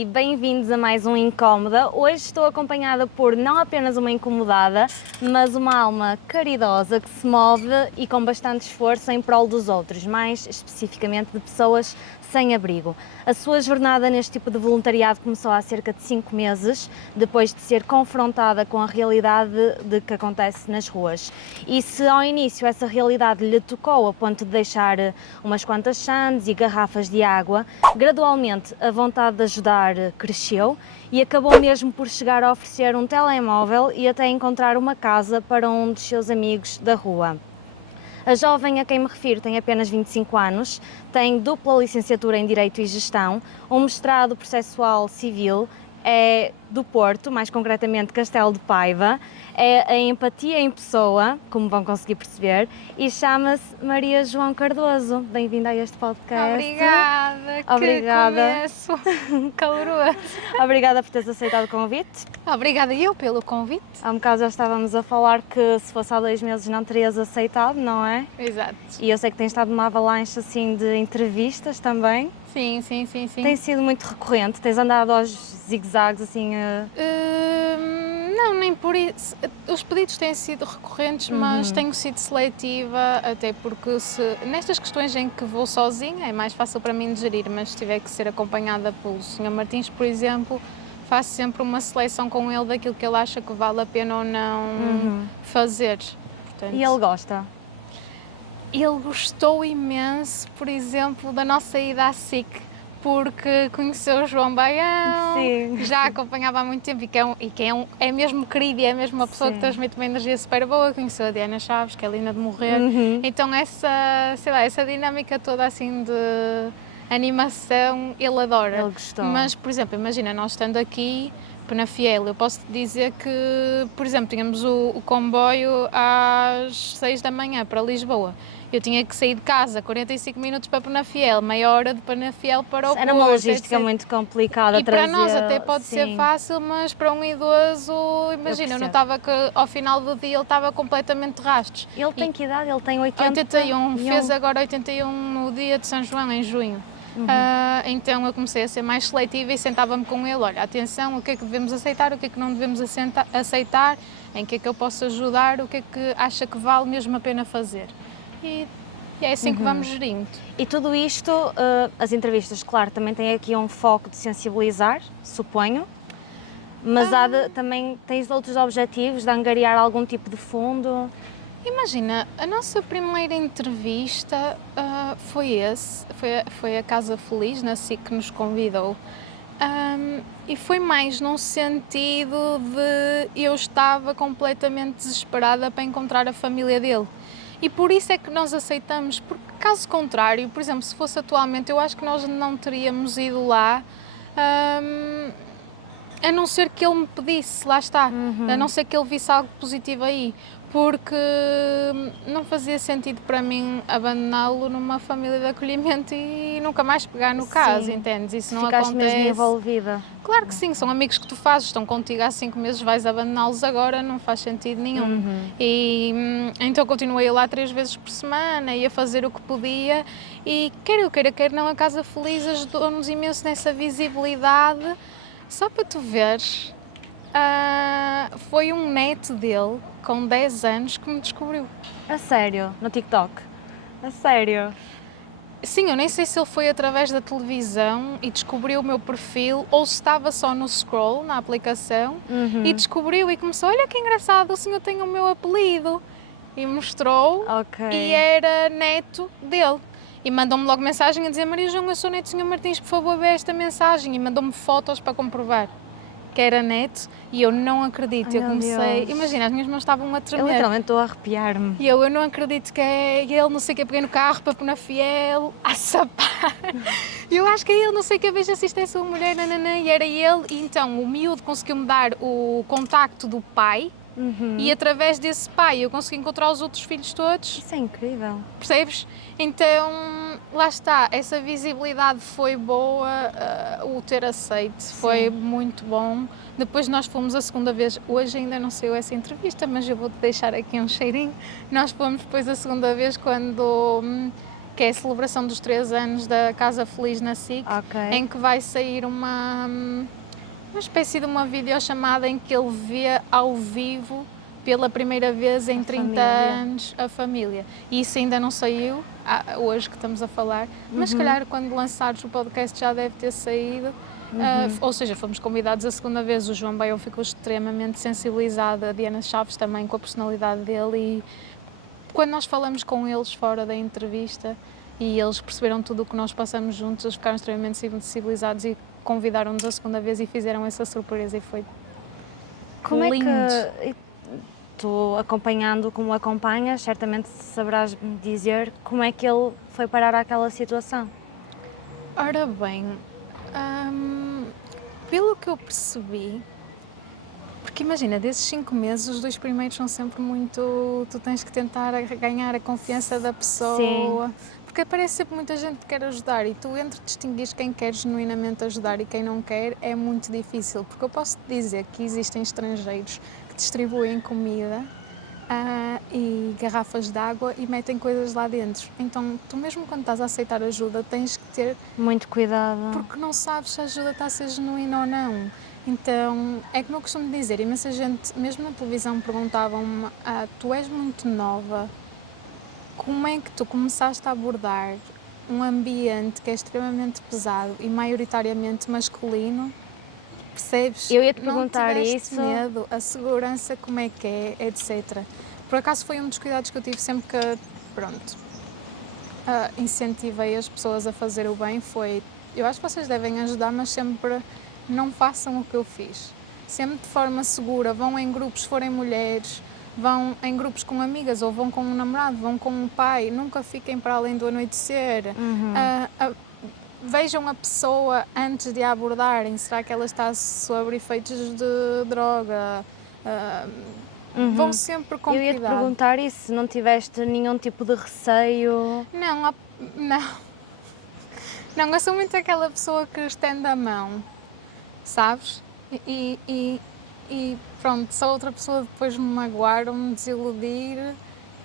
e bem-vindos a mais um Incómoda. Hoje estou acompanhada por não apenas uma incomodada, mas uma alma caridosa que se move e com bastante esforço em prol dos outros, mais especificamente de pessoas sem abrigo. A sua jornada neste tipo de voluntariado começou há cerca de 5 meses, depois de ser confrontada com a realidade de que acontece nas ruas. E se ao início essa realidade lhe tocou a ponto de deixar umas quantas sandes e garrafas de água, gradualmente a vontade de ajudar cresceu e acabou mesmo por chegar a oferecer um telemóvel e até encontrar uma casa para um dos seus amigos da rua. A jovem a quem me refiro tem apenas 25 anos, tem dupla licenciatura em Direito e Gestão, um mestrado processual civil, é do Porto, mais concretamente Castelo de Paiva, é a empatia em pessoa, como vão conseguir perceber, e chama-se Maria João Cardoso. Bem-vinda a este podcast. Obrigada, que começo caloroso. Obrigada por teres aceitado o convite. Obrigada eu pelo convite. Há um bocado já estávamos a falar que se fosse há 2 meses não terias aceitado, não é? Exato. E eu sei que tens estado numa avalanche assim de entrevistas também. Sim. Tem sido muito recorrente? Tens andado aos zigue-zagues assim? Não, nem por isso. Os pedidos têm sido recorrentes, mas tenho sido seletiva, até porque nestas questões em que vou sozinha é mais fácil para mim de gerir, mas se tiver que ser acompanhada pelo Sr. Martins, por exemplo, faço sempre uma seleção com ele daquilo que ele acha que vale a pena ou não fazer. Portanto, E ele gosta? Ele gostou imenso, por exemplo, da nossa ida à SIC, porque conheceu o João Baião, Sim. já acompanhava há muito tempo é mesmo querido e é mesmo uma pessoa que transmite uma energia super boa. Conheceu a Diana Chaves, que é linda de morrer. Então essa dinâmica toda assim de animação, ele adora. Ele gostou. Mas, por exemplo, imagina, nós estando aqui, Penafiel, eu posso te dizer que, por exemplo, tínhamos o comboio às 6 da manhã para Lisboa. Eu tinha que sair de casa 45 minutos para Penafiel, meia hora de Penafiel para o Porto. Era uma logística muito complicada. E para nós até pode ser fácil, mas para um idoso, imagina, eu notava que ao final do dia ele estava completamente de rastros. Ele tem que idade? Ele tem 81, fez agora 81 no dia de São João, em junho. Então eu comecei a ser mais seletiva e sentava-me com ele, olha, atenção, o que é que devemos aceitar, o que é que não devemos aceitar, em que é que eu posso ajudar, o que é que acha que vale mesmo a pena fazer. E é assim que vamos gerindo. E tudo isto, as entrevistas, claro, também têm aqui um foco de sensibilizar, suponho, mas também tens outros objetivos de angariar algum tipo de fundo? Imagina, a nossa primeira entrevista foi a Casa Feliz, na SIC, que nos convidou. E foi mais num sentido de eu estava completamente desesperada para encontrar a família dele. E por isso é que nós aceitamos, porque caso contrário, por exemplo, se fosse atualmente, eu acho que nós não teríamos ido lá, a não ser que ele me pedisse, lá está, a não ser que ele visse algo positivo aí, porque não fazia sentido para mim abandoná-lo numa família de acolhimento e nunca mais pegar no caso, entendes? Isso não Ficaste acontece. mesmo envolvida? Claro que sim, são amigos que tu fazes, estão contigo há 5 meses, vais abandoná-los agora, não faz sentido nenhum. E então continuei lá 3 vezes por semana, ia fazer o que podia e quer eu queira, quer não, a Casa Feliz ajudou-nos imenso nessa visibilidade. Só para tu veres, foi um neto dele, com 10 anos, que me descobriu. A sério? No TikTok? A sério? Sim, eu nem sei se ele foi através da televisão e descobriu o meu perfil ou se estava só no scroll, na aplicação, e descobriu e começou, olha que engraçado, o senhor tem o meu apelido. E mostrou, e era neto dele. E mandou-me logo mensagem a dizer, Maria João, eu sou neto do Sr. Martins, por favor, vê esta mensagem. E mandou-me fotos para comprovar que era neto e eu não acredito. Eu comecei, imagina, as minhas mãos estavam a tremer. Eu literalmente estou a arrepiar-me. E eu não acredito que é ele, não sei o que, peguei no carro para Penafiel, a sapar. Eu acho que é ele, não sei o que, veja se isto é sua mulher, nananã, e era ele. E então o miúdo conseguiu-me dar o contacto do pai. E através desse pai eu consegui encontrar os outros filhos todos. Isso é incrível. Percebes? Então, lá está, essa visibilidade foi boa, o ter aceito foi muito bom. Depois nós fomos a segunda vez, hoje ainda não saiu essa entrevista, mas eu vou-te deixar aqui um cheirinho. Nós fomos depois a segunda vez quando que é a celebração dos 3 anos da Casa Feliz na SIC, Ok. em que vai sair uma espécie de uma videochamada em que ele vê ao vivo pela primeira vez em 30 família. anos a família. E isso ainda não saiu, hoje que estamos a falar, mas se calhar quando lançares o podcast já deve ter saído. Ou seja, fomos convidados a segunda vez, o João Baião ficou extremamente sensibilizado, a Diana Chaves também, com a personalidade dele, e quando nós falamos com eles fora da entrevista e eles perceberam tudo o que nós passamos juntos, eles ficaram extremamente sensibilizados e convidaram-nos a segunda vez e fizeram essa surpresa e foi Como lindo. é que tu, acompanhando como acompanhas, certamente saberás me dizer como é que ele foi parar àquela situação? Ora bem, pelo que eu percebi, porque imagina, desses 5 meses, os 2 primeiros são sempre muito... Tu tens que tentar ganhar a confiança da pessoa. Sim. Porque aparece sempre muita gente que quer ajudar e tu entre distinguires quem quer genuinamente ajudar e quem não quer é muito difícil. Porque eu posso te dizer que existem estrangeiros que distribuem comida e garrafas de água e metem coisas lá dentro. Então tu mesmo quando estás a aceitar ajuda tens que ter... Muito cuidado. Porque não sabes se a ajuda está a ser genuína ou não. Então, é como eu costumo dizer, imensa gente, mesmo na televisão, perguntavam-me: tu és muito nova, como é que tu começaste a abordar um ambiente que é extremamente pesado e maioritariamente masculino? Percebes? Eu ia-te Não perguntar tiveste isso. medo, a segurança como é que é, etc. Por acaso foi um dos cuidados que eu tive sempre que, pronto, incentivei as pessoas a fazer o bem, foi, eu acho que vocês devem ajudar, mas sempre não façam o que eu fiz. Sempre de forma segura, vão em grupos, se forem mulheres, vão em grupos com amigas ou vão com um namorado, vão com um pai, nunca fiquem para além do anoitecer. Vejam a pessoa antes de a abordarem, será que ela está sob efeitos de droga? Vão sempre com Eu ia-te cuidado. perguntar isso, se não tiveste nenhum tipo de receio. Não, não, eu sou muito aquela pessoa que estende a mão, sabes? E pronto, se a outra pessoa depois me magoar ou me desiludir,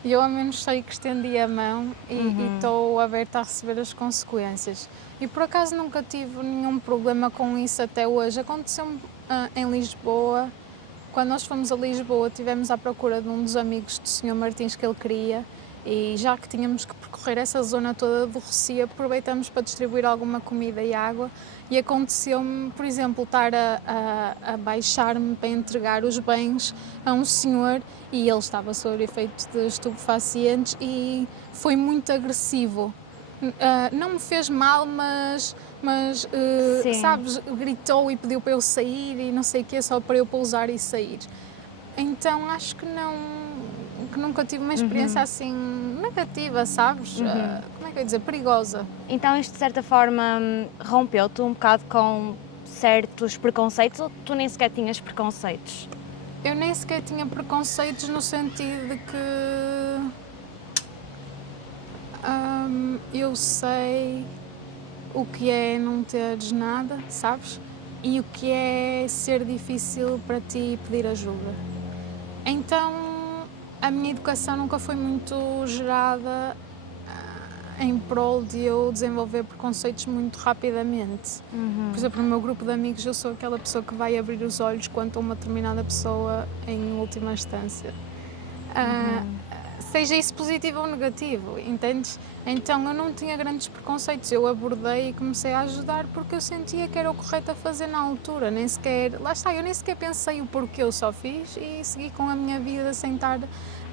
eu ao menos sei que estendi a mão e estou aberta a receber as consequências. E por acaso nunca tive nenhum problema com isso até hoje. Aconteceu-me em Lisboa, quando nós fomos a Lisboa, estivemos à procura de um dos amigos do Sr. Martins que ele queria. E já que tínhamos que percorrer essa zona toda do Rocio, aproveitamos para distribuir alguma comida e água e aconteceu-me, por exemplo, estar a baixar-me para entregar os bens a um senhor e ele estava sob efeito de estupefacientes e foi muito agressivo. Não me fez mal, mas sabes, gritou e pediu para eu sair e não sei o quê, só para eu pousar e sair. Então acho que nunca tive uma experiência assim negativa, sabes? Como é que eu ia dizer? Perigosa. Então isto de certa forma rompeu-te um bocado com certos preconceitos ou tu nem sequer tinhas preconceitos? Eu nem sequer tinha preconceitos no sentido de que eu sei o que é não teres nada, sabes? E o que é ser difícil para ti pedir ajuda. Então a minha educação nunca foi muito gerada em prol de eu desenvolver preconceitos muito rapidamente. Por exemplo, no meu grupo de amigos eu sou aquela pessoa que vai abrir os olhos quanto a uma determinada pessoa em última instância. Seja isso positivo ou negativo, entendes? Então eu não tinha grandes preconceitos, eu abordei e comecei a ajudar porque eu sentia que era o correto a fazer na altura, nem sequer, lá está, eu nem sequer pensei o porquê, eu só fiz e segui com a minha vida sem estar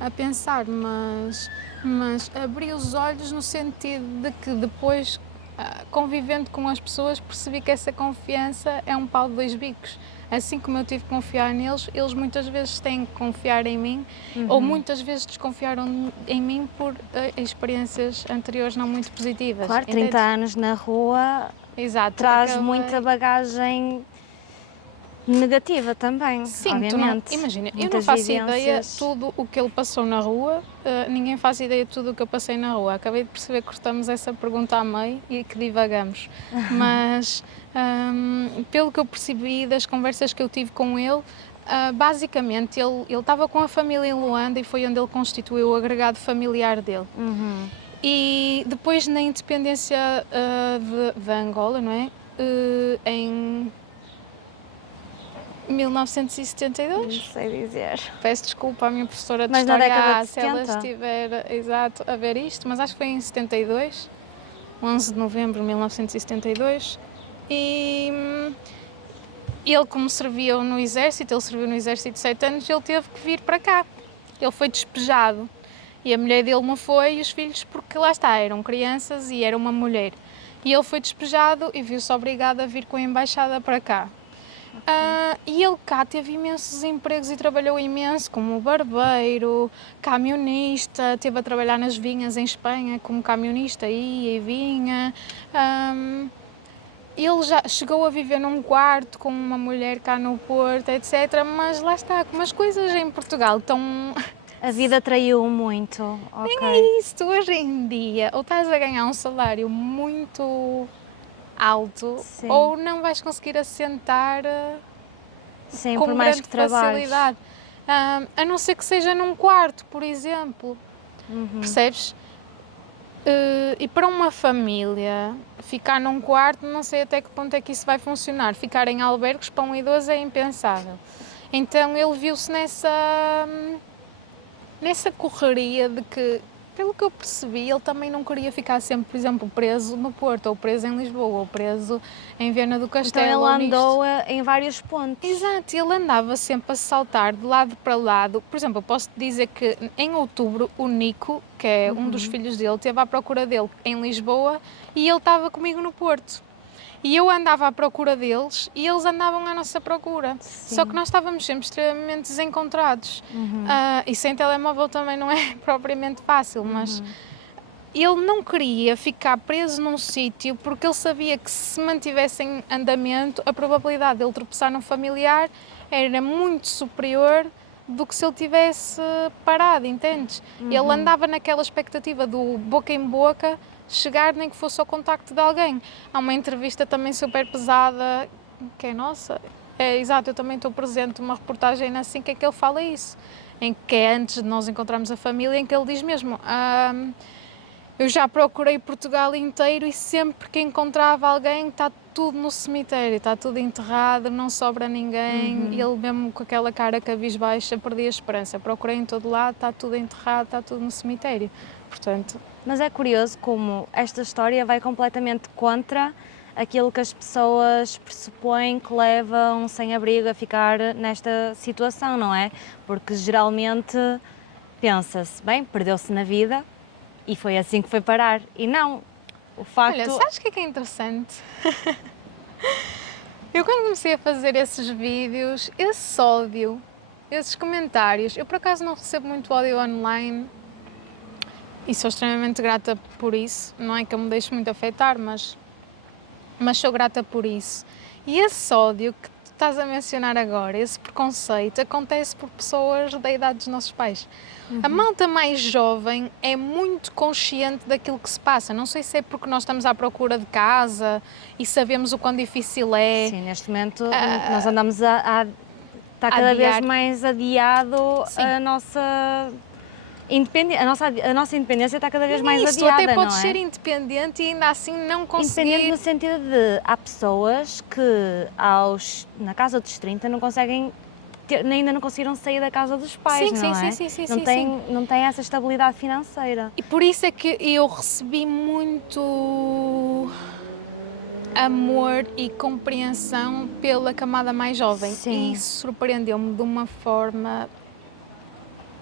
a pensar, mas abri os olhos no sentido de que depois, convivendo com as pessoas, percebi que essa confiança é um pau de 2 bicos. Assim como eu tive que confiar neles, eles muitas vezes têm que confiar em mim ou muitas vezes desconfiaram em mim por experiências anteriores não muito positivas. Claro, 30 anos na rua. Exato, traz muita bagagem negativa também, sim, obviamente. Imagina, eu não Muitas faço ideia vivências. de tudo o que ele passou na rua, ninguém faz ideia de tudo o que eu passei na rua. Acabei de perceber que cortamos essa pergunta a meio e que divagamos, mas pelo que eu percebi das conversas que eu tive com ele, basicamente ele estava com a família em Luanda e foi onde ele constituiu o agregado familiar dele. E depois na independência de Angola, não é? Em 1972. Não sei dizer. Peço desculpa à minha professora de Mas na História década de se ela 70? estiver, exato, a ver isto, mas acho que foi em 72, 11 de novembro de 1972. E ele, como servia no exército, ele serviu no exército 7 anos, ele teve que vir para cá. Ele foi despejado. E a mulher dele não foi, e os filhos, porque lá está, eram crianças e era uma mulher. E ele foi despejado e viu-se obrigado a vir com a embaixada para cá. E ele cá teve imensos empregos e trabalhou imenso, como barbeiro, camionista, teve a trabalhar nas vinhas em Espanha como camionista, ia e vinha. Ele já chegou a viver num quarto com uma mulher cá no Porto, etc. Mas lá está, como as coisas em Portugal estão... A vida traiu-o muito. Nem Ok. é isso, tu hoje em dia ou estás a ganhar um salário muito alto, Sim. ou não vais conseguir assentar Sim, com por mais grande que trabalhes. facilidade. A não ser que seja num quarto, por exemplo. Percebes? E para uma família, ficar num quarto, não sei até que ponto é que isso vai funcionar. Ficar em albergues para um idoso é impensável. Então ele viu-se nessa correria de que, pelo que eu percebi, ele também não queria ficar sempre, por exemplo, preso no Porto, ou preso em Lisboa, ou preso em Viana do Então Castelo. ele ou nisto. andou em vários pontos. Exato, ele andava sempre a saltar de lado para lado. Por exemplo, eu posso te dizer que em outubro o Nico, que é um dos filhos dele, esteve à procura dele em Lisboa e ele estava comigo no Porto. E eu andava à procura deles e eles andavam à nossa procura. Sim. Só que nós estávamos sempre extremamente desencontrados. E sem telemóvel também não é propriamente fácil, mas ele não queria ficar preso num sítio porque ele sabia que se mantivesse em andamento, a probabilidade de ele tropeçar num familiar era muito superior do que se ele tivesse parado, entendes? Ele andava naquela expectativa do boca em boca, chegar nem que fosse ao contacto de alguém. Há uma entrevista também super pesada, que é nossa, exato, eu também estou presente numa reportagem na SIC em que ele fala isso, em que é antes de nós encontrarmos a família, em que ele diz mesmo... eu já procurei Portugal inteiro e sempre que encontrava alguém está tudo no cemitério, está tudo enterrado, não sobra ninguém. E ele mesmo com aquela cara cabisbaixa perdia a esperança. Procurei em todo lado, está tudo enterrado, está tudo no cemitério. Portanto... Mas é curioso como esta história vai completamente contra aquilo que as pessoas pressupõem que leva um sem-abrigo a ficar nesta situação, não é? Porque geralmente pensa-se, bem, perdeu-se na vida e foi assim que foi parar. E não, o facto... Olha, sabes o que é interessante? Eu quando comecei a fazer esses vídeos, esse ódio, esses comentários, eu por acaso não recebo muito ódio online e sou extremamente grata por isso, não é que eu me deixe muito afetar, mas sou grata por isso. E esse ódio que tu estás a mencionar agora, esse preconceito, acontece por pessoas da idade dos nossos pais. A malta mais jovem é muito consciente daquilo que se passa. Não sei se é porque nós estamos à procura de casa e sabemos o quão difícil é. Sim, neste momento nós andamos está cada vez mais adiado a nossa independência está cada vez mais Isso, adiada, tu até podes não é? ser independente e ainda assim não conseguir... Independente no sentido de há pessoas que na casa dos 30 não conseguem ainda não conseguiram sair da casa dos pais, Sim, não sim, é? sim, sim, Não sim, tem, sim. não tem essa estabilidade financeira. E por isso é que eu recebi muito amor e compreensão pela camada mais jovem. Sim. E isso surpreendeu-me de uma forma...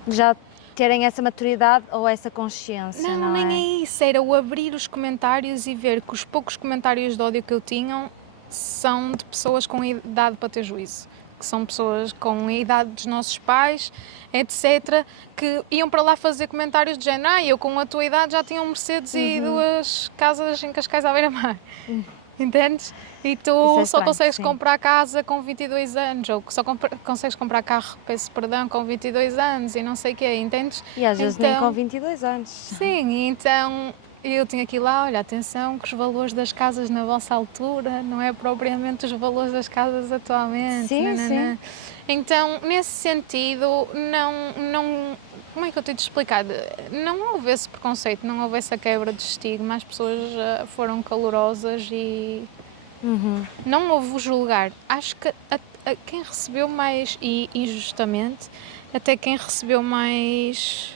Já terem essa maturidade ou essa consciência, não nem é? é isso. Era o abrir os comentários e ver que os poucos comentários de ódio que eu tinha são de pessoas com idade para ter juízo. Que são pessoas com a idade dos nossos pais, etc., que iam para lá fazer comentários de género, eu com a tua idade já tinha um Mercedes e 2 casas em Cascais à beira-mar. Entendes? E tu Isso é só estranho, consegues sim. comprar casa com 22 anos, ou só consegues comprar carro, peço perdão, com 22 anos e não sei o quê, entendes? E às vezes nem Então, com 22 anos. Sim, então eu tinha que ir lá, olha, atenção que os valores das casas na vossa altura não é propriamente os valores das casas atualmente. Sim, nananã. sim. Então, nesse sentido, não como é que eu tenho de explicar? Não houve esse preconceito, não houve essa quebra de estigma, as pessoas foram calorosas e não houve o julgar. Acho que quem recebeu mais, e injustamente, até quem recebeu mais,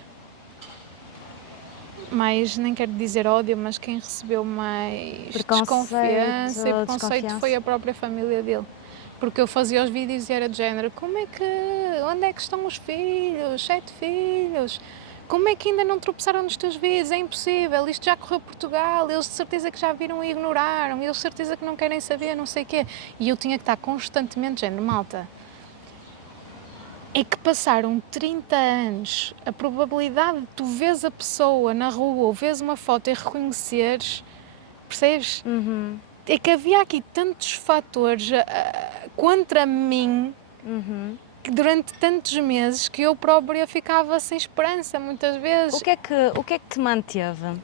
nem quero dizer ódio, mas quem recebeu mais desconfiança e preconceito foi a própria família dele. Porque eu fazia os vídeos e era de género, onde é que estão os filhos, 7 filhos? Como é que ainda não tropeçaram nos teus vídeos? É impossível, isto já correu Portugal, eles de certeza que já viram e ignoraram, eles de certeza que não querem saber, não sei o quê. E eu tinha que estar constantemente de género, malta. É que passaram 30 anos, a probabilidade de tu vês a pessoa na rua ou vês uma foto e reconheceres, percebes? É que havia aqui tantos fatores contra mim que durante tantos meses que eu própria ficava sem esperança muitas vezes. O que é que te manteve?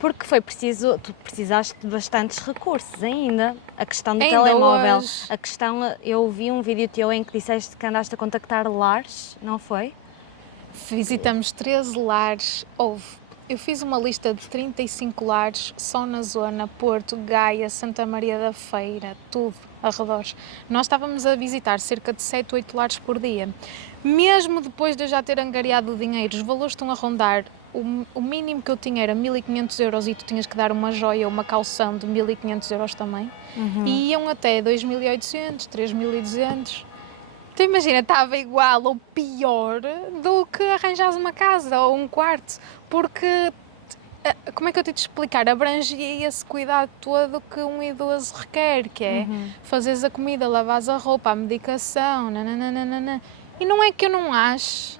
Porque foi preciso, tu precisaste de bastantes recursos ainda. A questão do Ainda telemóvel, hoje. a questão, eu vi um vídeo teu em que disseste que andaste a contactar lares, não foi? Visitamos 13 lares, eu fiz uma lista de 35 lares só na zona Porto, Gaia, Santa Maria da Feira, tudo, arredores. Nós estávamos a visitar cerca de 7, 8 lares por dia. Mesmo depois de eu já ter angariado o dinheiro, os valores estão a rondar, o mínimo que eu tinha era 1.500 euros e tu tinhas que dar uma joia ou uma calção de 1.500 euros também. E iam até 2.800, 3.200. Então imagina, estava igual ou pior do que arranjares uma casa ou um quarto, porque, como é que eu tenho de explicar, abrangia esse cuidado todo que um idoso requer, que é fazeres a comida, lavares a roupa, a medicação, nananana. E não é que eu não ache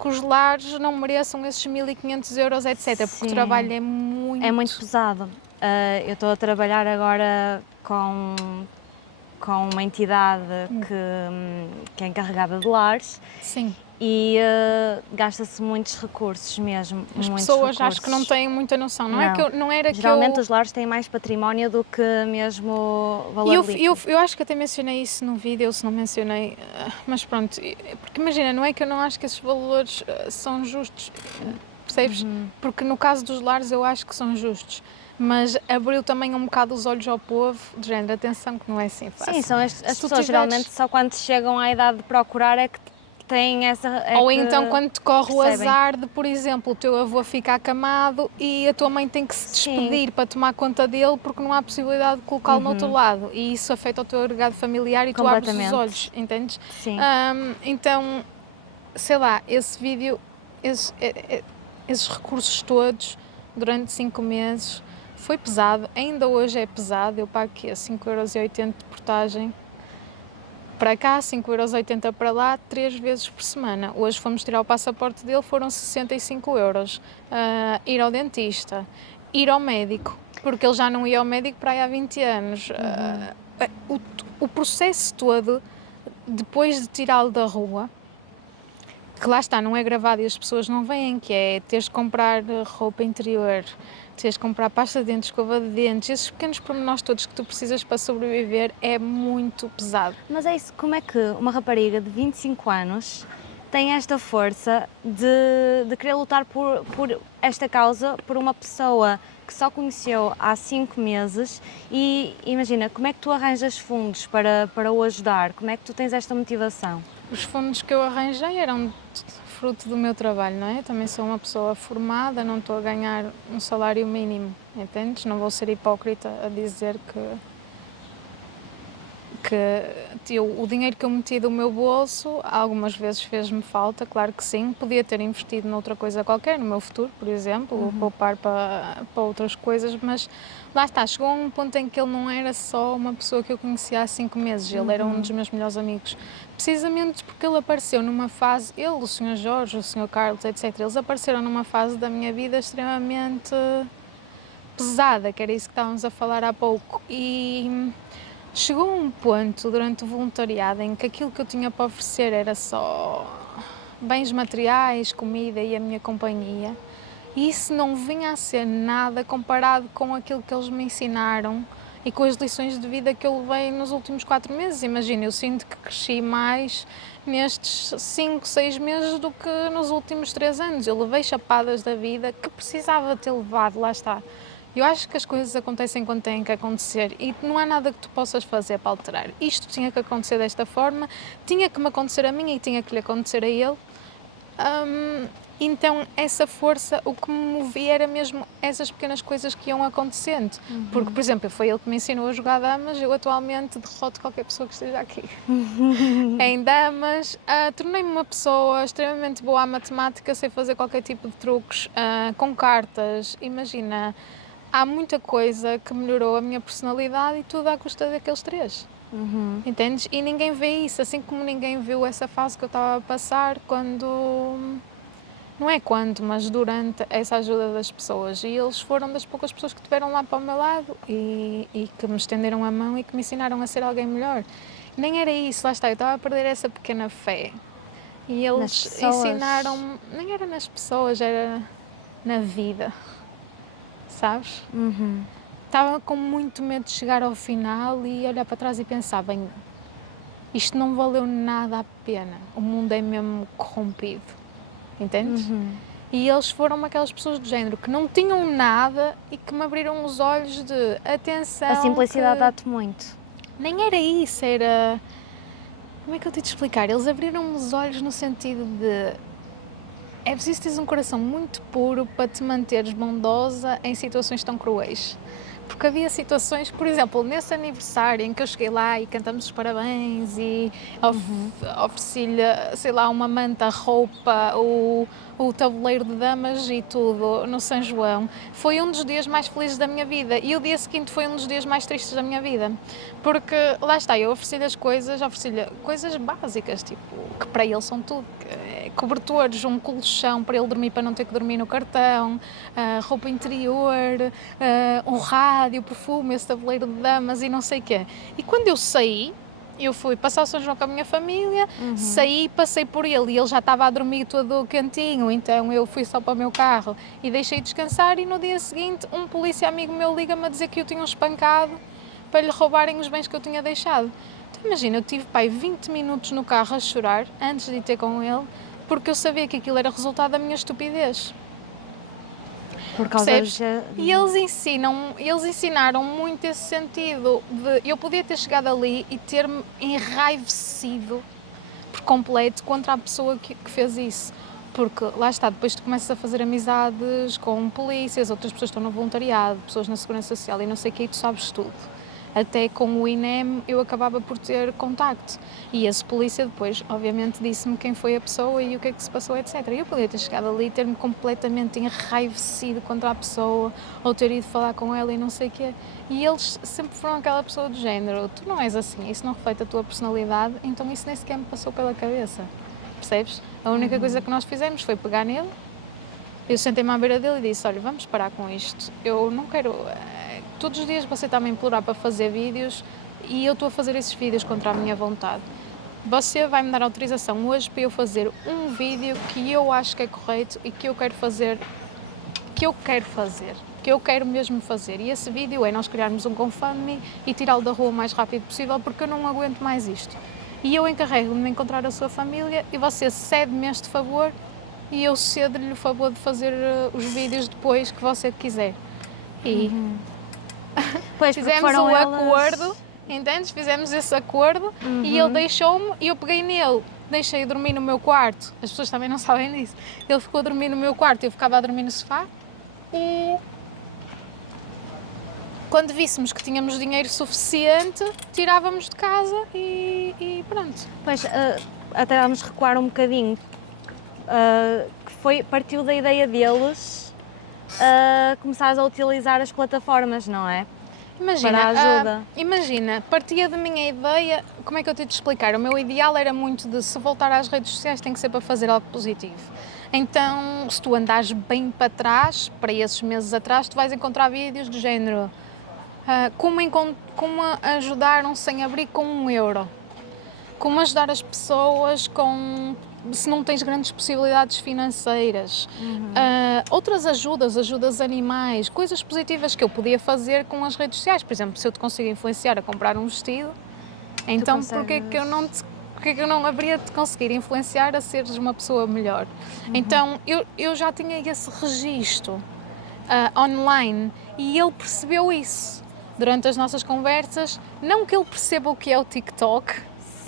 que os lares não mereçam esses 1.500 euros, etc, porque o trabalho é muito... É muito pesado. Eu estou a trabalhar agora com uma entidade que é encarregada de lares. Sim. E gasta-se muitos recursos mesmo. As muitos pessoas recursos. acho que não têm muita noção, não é? Geralmente os lares têm mais património do que mesmo valor líquido. Eu acho que até mencionei isso no vídeo, se não mencionei, mas pronto, porque imagina, não é que eu não acho que esses valores são justos, percebes? Porque no caso dos lares eu acho que são justos, mas abriu também um bocado os olhos ao povo, de género, atenção que não é assim fácil. Sim, são as pessoas geralmente só quando chegam à idade de procurar é que têm essa... Ou então quando te corre o azar de, por exemplo, o teu avô ficar acamado e a tua mãe tem que se despedir para tomar conta dele porque não há possibilidade de colocá-lo no outro lado e isso afeta o teu agregado familiar e tu abres os olhos, entendes? Sim. Então, sei lá, esse vídeo, esses recursos todos durante 5 meses foi pesado, ainda hoje é pesado, eu pago aqui a 5,80€ de portagem. Para cá, 5,80€ para lá, 3 vezes por semana. Hoje fomos tirar o passaporte dele, foram 65€. Ir ao dentista, ir ao médico, porque ele já não ia ao médico para aí há 20 anos. O processo todo, depois de tirá-lo da rua, que lá está, não é gravado e as pessoas não veem, que é teres de comprar roupa interior, teres de comprar pasta de dentes, escova de dentes, esses pequenos pormenores todos que tu precisas para sobreviver é muito pesado. Mas é isso, como é que uma rapariga de 25 anos tem esta força de querer lutar por esta causa, por uma pessoa que só conheceu há 5 meses e imagina, como é que tu arranjas fundos para o ajudar? Como é que tu tens esta motivação? Os fundos que eu arranjei eram fruto do meu trabalho, não é? Também sou uma pessoa formada, não estou a ganhar um salário mínimo, entendes? Não vou ser hipócrita a dizer que o dinheiro que eu meti do meu bolso algumas vezes fez-me falta, claro que sim, podia ter investido noutra coisa qualquer, no meu futuro, por exemplo, ou poupar para outras coisas, mas lá está, chegou a um ponto em que ele não era só uma pessoa que eu conhecia há 5 meses, ele era um dos meus melhores amigos, precisamente porque ele apareceu numa fase, ele, o Sr. Jorge, o Sr. Carlos, etc., eles apareceram numa fase da minha vida extremamente pesada, que era isso que estávamos a falar há pouco, e chegou a um ponto durante o voluntariado em que aquilo que eu tinha para oferecer era só bens materiais, comida e a minha companhia. E isso não vinha a ser nada comparado com aquilo que eles me ensinaram e com as lições de vida que eu levei nos últimos 4 meses. Imagina, eu sinto que cresci mais nestes 5, 6 meses do que nos últimos 3 anos. Eu levei chapadas da vida que precisava ter levado, lá está. Eu acho que as coisas acontecem quando têm que acontecer e não há nada que tu possas fazer para alterar. Isto tinha que acontecer desta forma, tinha que me acontecer a mim e tinha que lhe acontecer a ele. Então essa força, o que me movia era mesmo essas pequenas coisas que iam acontecendo. Porque, por exemplo, foi ele que me ensinou a jogar damas, eu atualmente derroto qualquer pessoa que esteja aqui. Em damas, tornei-me uma pessoa extremamente boa à matemática, sei fazer qualquer tipo de truques, com cartas, imagina, há muita coisa que melhorou a minha personalidade e tudo à custa daqueles 3. Entendes? E ninguém vê isso, assim como ninguém viu essa fase que eu estava a passar quando... Não é quando, mas durante essa ajuda das pessoas. E eles foram das poucas pessoas que estiveram lá para o meu lado e que me estenderam a mão e que me ensinaram a ser alguém melhor. Nem era isso, lá está, eu estava a perder essa pequena fé. E eles ensinaram-me, nem era nas pessoas, era na vida, sabes? Estava com muito medo de chegar ao final e olhar para trás e pensar, bem, isto não valeu nada a pena, o mundo é mesmo corrompido, entendes? E eles foram aquelas pessoas do género que não tinham nada e que me abriram os olhos de atenção. A simplicidade dá-te muito. Nem era isso, era... Como é que eu te explicar? Eles abriram os olhos no sentido de... É preciso teres um coração muito puro para te manteres bondosa em situações tão cruéis. Porque havia situações, por exemplo, nesse aniversário em que eu cheguei lá e cantamos os parabéns e ofereci-lhe, sei lá, uma manta, roupa, o tabuleiro de damas e tudo no São João, foi um dos dias mais felizes da minha vida e o dia seguinte foi um dos dias mais tristes da minha vida. Porque, lá está, eu ofereci-lhe coisas básicas, tipo, que para ele são tudo. Cobertores, um colchão para ele dormir, para não ter que dormir no cartão, roupa interior, um rádio, perfume, esse tabuleiro de damas e não sei o quê. E quando eu saí, eu fui passar o São João com a minha família, saí, passei por ele e ele já estava a dormir todo cantinho, então eu fui só para o meu carro e deixei descansar e no dia seguinte um polícia amigo meu liga-me a dizer que eu tinha espancado para lhe roubarem os bens que eu tinha deixado. Então imagina, eu tive, pai, 20 minutos no carro a chorar antes de ir ter com ele, porque eu sabia que aquilo era resultado da minha estupidez. Por causa E eles ensinaram muito esse sentido de eu podia ter chegado ali e ter-me enraivecido por completo contra a pessoa que fez isso. Porque lá está, depois tu começas a fazer amizades com polícias, outras pessoas estão no voluntariado, pessoas na segurança social e não sei o que, e tu sabes tudo. Até com o INEM eu acabava por ter contacto. E esse polícia depois, obviamente, disse-me quem foi a pessoa e o que é que se passou, etc. E eu podia ter chegado ali e ter-me completamente enraivecido contra a pessoa, ou ter ido falar com ela e não sei o quê. E eles sempre foram aquela pessoa do género, tu não és assim, isso não reflete a tua personalidade, então isso nem sequer me passou pela cabeça. Percebes? A única coisa que nós fizemos foi pegar nele, eu sentei-me à beira dele e disse, olha, vamos parar com isto, eu não quero... Todos os dias você está-me a implorar para fazer vídeos e eu estou a fazer esses vídeos contra a minha vontade. Você vai-me dar autorização hoje para eu fazer um vídeo que eu acho que é correto e que eu quero fazer, que eu quero mesmo fazer. E esse vídeo é nós criarmos um GoFundMe e tirá-lo da rua o mais rápido possível porque eu não aguento mais isto. E eu encarrego-me de encontrar a sua família e você cede-me este favor e eu cedo-lhe o favor de fazer os vídeos depois que você quiser. E... Pois, fizemos o acordo, entendes? Fizemos esse acordo e ele deixou-me e eu peguei nele, deixei-o dormir no meu quarto. As pessoas também não sabem disso. Ele ficou a dormir no meu quarto, eu ficava a dormir no sofá e quando víssemos que tínhamos dinheiro suficiente, tirávamos de casa e pronto. Pois, até vamos recuar um bocadinho, que partiu da ideia deles começares a utilizar as plataformas, não é? Imagina, para a ajuda. Imagina, partia da minha ideia, como é que eu te de explicar? O meu ideal era muito de, se voltar às redes sociais, tem que ser para fazer algo positivo. Então, se tu andares bem para trás, para esses meses atrás, tu vais encontrar vídeos do género como ajudar um sem-abrigo com €1, como ajudar as pessoas se não tens grandes possibilidades financeiras, outras ajudas animais, coisas positivas que eu podia fazer com as redes sociais. Por exemplo, se eu te consigo influenciar a comprar um vestido, então porquê que eu não te porque é que eu não haveria de conseguir influenciar a seres uma pessoa melhor? Então eu já tinha esse registro online e ele percebeu isso durante as nossas conversas. Não que ele perceba o que é o TikTok.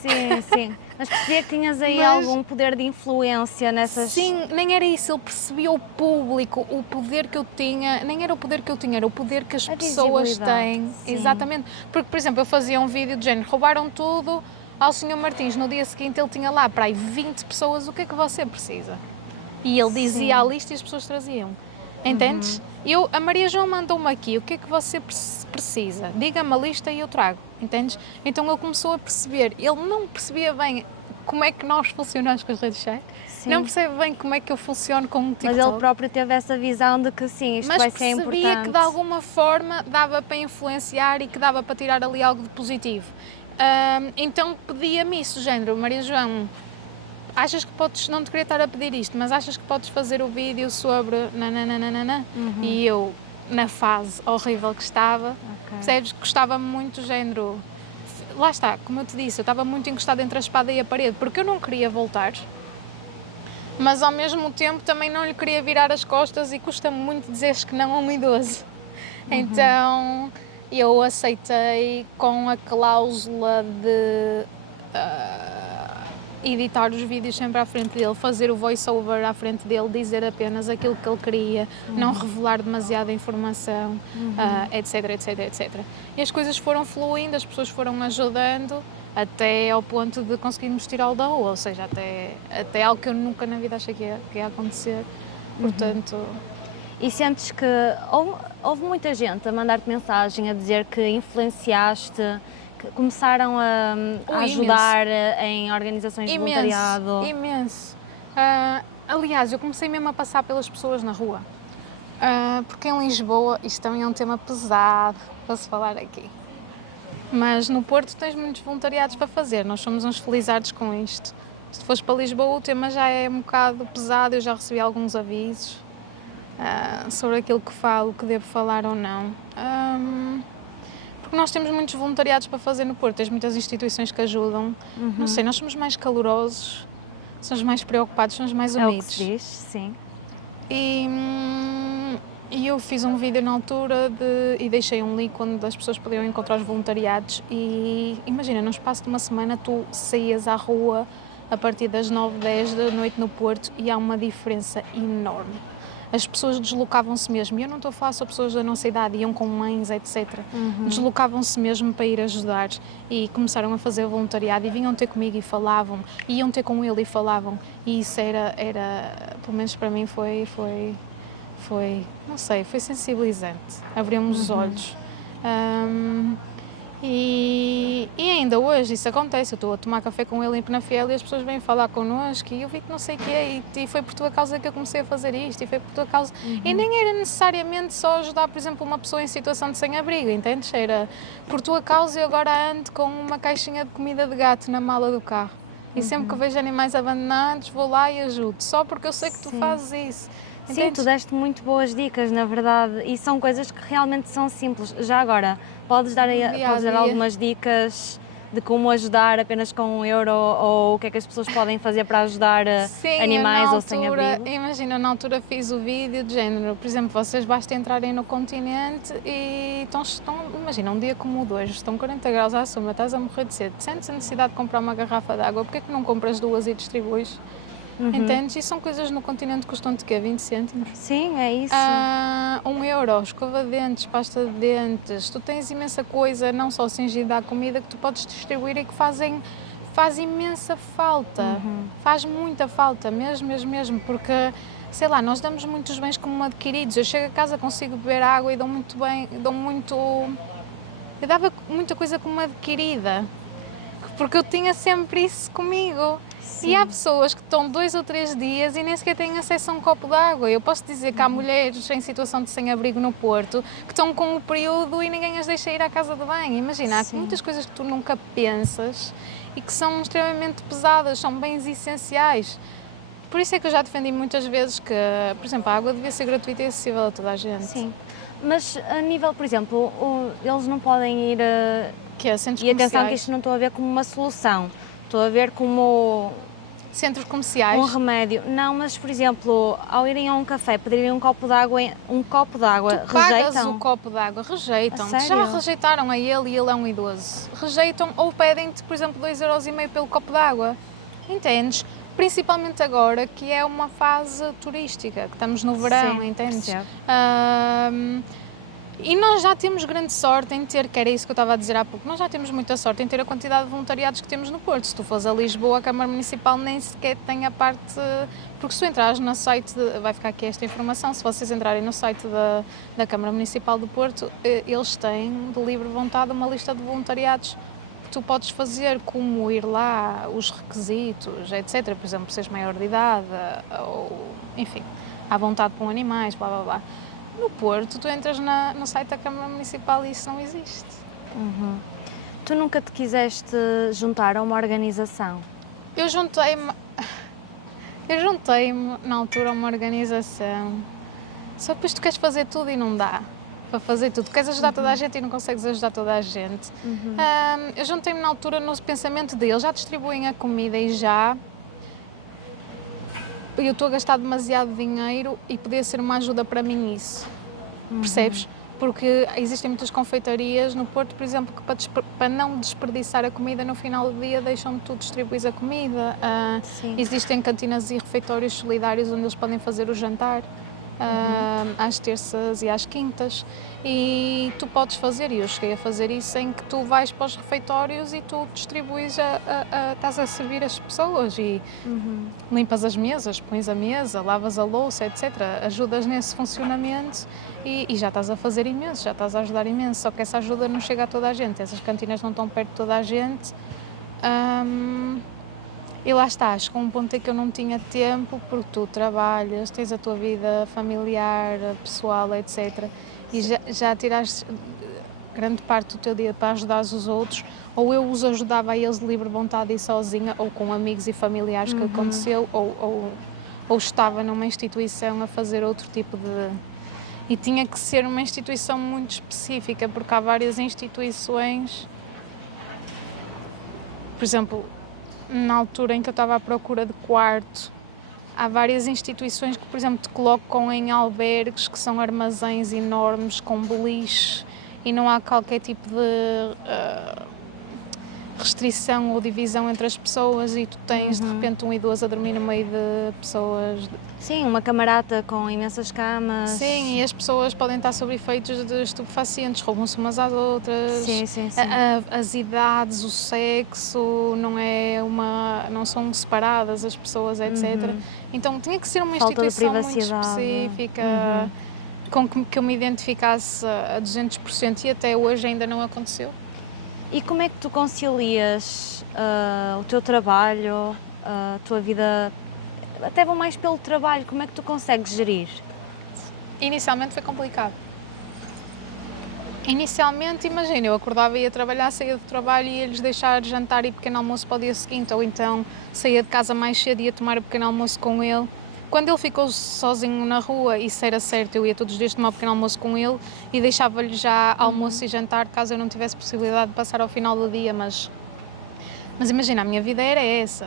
Sim, sim. Mas percebia que tinhas aí Mas- algum poder de influência nessas... Sim, nem era isso, ele percebia o público, o poder que eu tinha, nem era o poder que eu tinha, era o poder que as A pessoas visibilidade, têm. sim. Exatamente. Porque, por exemplo, eu fazia um vídeo de género, roubaram tudo ao Sr. Martins, no dia seguinte ele tinha lá para aí 20 pessoas, o que é que você precisa? E ele dizia Sim. a lista e as pessoas traziam. Entendes? A Maria João mandou-me aqui, o que é que você precisa? Diga-me a lista e eu trago, entendes? Então ele começou a perceber, ele não percebia bem como é que nós funcionamos com as redes sociais, Sim. não percebe bem como é que eu funciono com o TikTok. Mas ele próprio teve essa visão de que sim, isto Mas vai ser percebia importante. que de alguma forma dava para influenciar e que dava para tirar ali algo de positivo. Então pedia-me isso, género, Maria João, achas que podes, não te queria estar a pedir isto, mas achas que podes fazer o vídeo sobre nananana? E eu, na fase horrível que estava, percebes, gostava-me muito do género, lá está, como eu te disse, eu estava muito encostada entre a espada e a parede, porque eu não queria voltar, mas ao mesmo tempo também não lhe queria virar as costas e custa-me muito dizeres que não a um idoso. Então eu aceitei com a cláusula de editar os vídeos sempre à frente dele, fazer o voice-over à frente dele, dizer apenas aquilo que ele queria, não revelar demasiada informação, etc, etc, etc. E as coisas foram fluindo, as pessoas foram me ajudando até ao ponto de conseguirmos tirar o da rua, ou seja, até algo que eu nunca na vida achei que ia acontecer. Portanto... E sentes que houve muita gente a mandar-te mensagem a dizer que influenciaste, que começaram a ajudar em organizações de voluntariado? Imenso. Aliás, eu comecei mesmo a passar pelas pessoas na rua. Porque em Lisboa, isto também é um tema pesado para se falar aqui. Mas no Porto tens muitos voluntariados para fazer, nós somos uns felizardos com isto. Se fores para Lisboa o tema já é um bocado pesado, eu já recebi alguns avisos sobre aquilo que falo, que devo falar ou não. Porque nós temos muitos voluntariados para fazer no Porto, tens muitas instituições que ajudam. Não sei, nós somos mais calorosos, somos mais preocupados, somos mais É o que unidos. se diz, sim. E eu fiz um vídeo na altura e deixei um link onde as pessoas podiam encontrar os voluntariados e imagina, no espaço de uma semana tu saías à rua a partir das 9, 10 da noite no Porto e há uma diferença enorme. As pessoas deslocavam-se mesmo, e eu não estou a falar só pessoas da nossa idade, iam com mães, etc. Deslocavam-se mesmo para ir ajudar e começaram a fazer voluntariado e vinham ter comigo e falavam, e iam ter com ele e falavam, e isso era pelo menos para mim foi, não sei, foi sensibilizante, abriu-me os olhos. E ainda hoje isso acontece, eu estou a tomar café com ele em Penafiel e as pessoas vêm falar connosco e eu vi que não sei o que é e foi por tua causa que eu comecei a fazer isto e foi por tua causa. E nem era necessariamente só ajudar, por exemplo, uma pessoa em situação de sem-abrigo, entendes? Era por tua causa eu agora ando com uma caixinha de comida de gato na mala do carro. E sempre que vejo animais abandonados vou lá e ajudo, só porque eu sei que tu fazes isso. Sim, Entendes? tu deste muito boas dicas, na verdade, e são coisas que realmente são simples. Já agora, podes dar algumas dicas de como ajudar apenas com 1 euro ou o que é que as pessoas podem fazer para ajudar animais ou sem abrigo? Imagina, na altura fiz o vídeo de género, por exemplo, vocês basta entrarem no continente e imagina, um dia como o de hoje, estão 40 graus à sombra, estás a morrer de sede, sentes a necessidade de comprar uma garrafa de água, porque é que não compras 2 e distribuis? Entendes? E são coisas no continente que custam-te quê? 20 cêntimos? Sim, é isso. 1 euro, escova de dentes, pasta de dentes, tu tens imensa coisa, não só cingida à comida, que tu podes distribuir e que faz imensa falta, faz muita falta, mesmo, porque, sei lá, nós damos muitos bens como adquiridos, eu chego a casa, consigo beber água e eu dava muita coisa como adquirida, porque eu tinha sempre isso comigo. Sim. E há pessoas que estão 2 ou 3 dias e nem sequer têm acesso a um copo de água. Eu posso dizer que há mulheres em situação de sem-abrigo no Porto que estão com o período e ninguém as deixa ir à casa de banho. Imagina, há muitas coisas que tu nunca pensas e que são extremamente pesadas, são bens essenciais. Por isso é que eu já defendi muitas vezes que, por exemplo, a água devia ser gratuita e acessível a toda a gente. Sim, mas a nível, por exemplo, eles não podem ir... Que é centros e atenção comerciais. que isto não estou a ver como uma solução. Estou a ver como Centros comerciais. um remédio. Não, mas por exemplo, ao irem a um café, pedirem um copo de água, Tu pagas rejeitam? o copo de água, rejeitam. A sério? Já rejeitaram a ele e ele é um idoso. Rejeitam ou pedem-te, por exemplo, 2,5€ pelo copo de água. Entendes? Principalmente agora que é uma fase turística, que estamos no verão, Sim, entendes? percebo. E nós já temos grande sorte em ter, que era isso que eu estava a dizer há pouco, nós já temos muita sorte em ter a quantidade de voluntariados que temos no Porto. Se tu fores a Lisboa, a Câmara Municipal nem sequer tem a parte... Porque se tu entrares no site, vai ficar aqui esta informação, se vocês entrarem no site da Câmara Municipal do Porto, eles têm de livre vontade uma lista de voluntariados que tu podes fazer, como ir lá, os requisitos, etc. Por exemplo, seres maior de idade, ou enfim, à vontade com animais, blá blá blá. No Porto, tu entras no site da Câmara Municipal e isso não existe. Tu nunca te quiseste juntar a uma organização? Eu juntei-me na altura a uma organização, só que depois tu queres fazer tudo e não dá para fazer tudo. Tu queres ajudar toda a gente e não consegues ajudar toda a gente. Eu juntei-me na altura no pensamento deles, já distribuem a comida e eu estou a gastar demasiado dinheiro e podia ser uma ajuda para mim isso, percebes? Porque existem muitas confeitarias no Porto, por exemplo, que para não desperdiçar a comida no final do dia deixam-me tu distribuir a comida. Existem cantinas e refeitórios solidários onde eles podem fazer o jantar. Às terças e às quintas, e tu podes fazer, e eu cheguei a fazer isso, em que tu vais para os refeitórios e tu distribuis, estás a servir as pessoas e limpas as mesas, pões a mesa, lavas a louça, etc. Ajudas nesse funcionamento e já estás a fazer imenso, já estás a ajudar imenso, só que essa ajuda não chega a toda a gente, essas cantinas não estão perto de toda a gente. E lá estás, com um ponto em que eu não tinha tempo, porque tu trabalhas, tens a tua vida familiar, pessoal, etc. E já tiraste grande parte do teu dia para ajudar os outros, ou eu os ajudava a eles de livre vontade e sozinha, ou com amigos e familiares que aconteceu, ou estava numa instituição a fazer outro tipo de... E tinha que ser uma instituição muito específica, porque há várias instituições, por exemplo, na altura em que eu estava à procura de quarto, há várias instituições que, por exemplo, te colocam em albergues que são armazéns enormes com beliche e não há qualquer tipo de restrição ou divisão entre as pessoas e tu tens de repente um idoso a dormir no meio de pessoas. Sim, uma camarata com imensas camas. Sim, e as pessoas podem estar sob efeitos de estupefacientes, roubam-se umas às outras. Sim. As idades, o sexo, não são separadas as pessoas, etc. Então tinha que ser uma Falta de instituição muito privacidade. específica, com que eu me identificasse a 200% e até hoje ainda não aconteceu. E como é que tu concilias o teu trabalho, a tua vida, até vou mais pelo trabalho, como é que tu consegues gerir? Inicialmente foi complicado. Inicialmente, imagina, eu acordava e ia trabalhar, saía do trabalho e ia-lhes deixar jantar e pequeno almoço para o dia seguinte, ou então saía de casa mais cedo e ia tomar o pequeno almoço com ele. Quando ele ficou sozinho na rua, isso era certo, eu ia todos os dias tomar um pequeno almoço com ele e deixava-lhe já almoço e jantar, caso eu não tivesse possibilidade de passar ao final do dia, mas imagina, a minha vida era essa.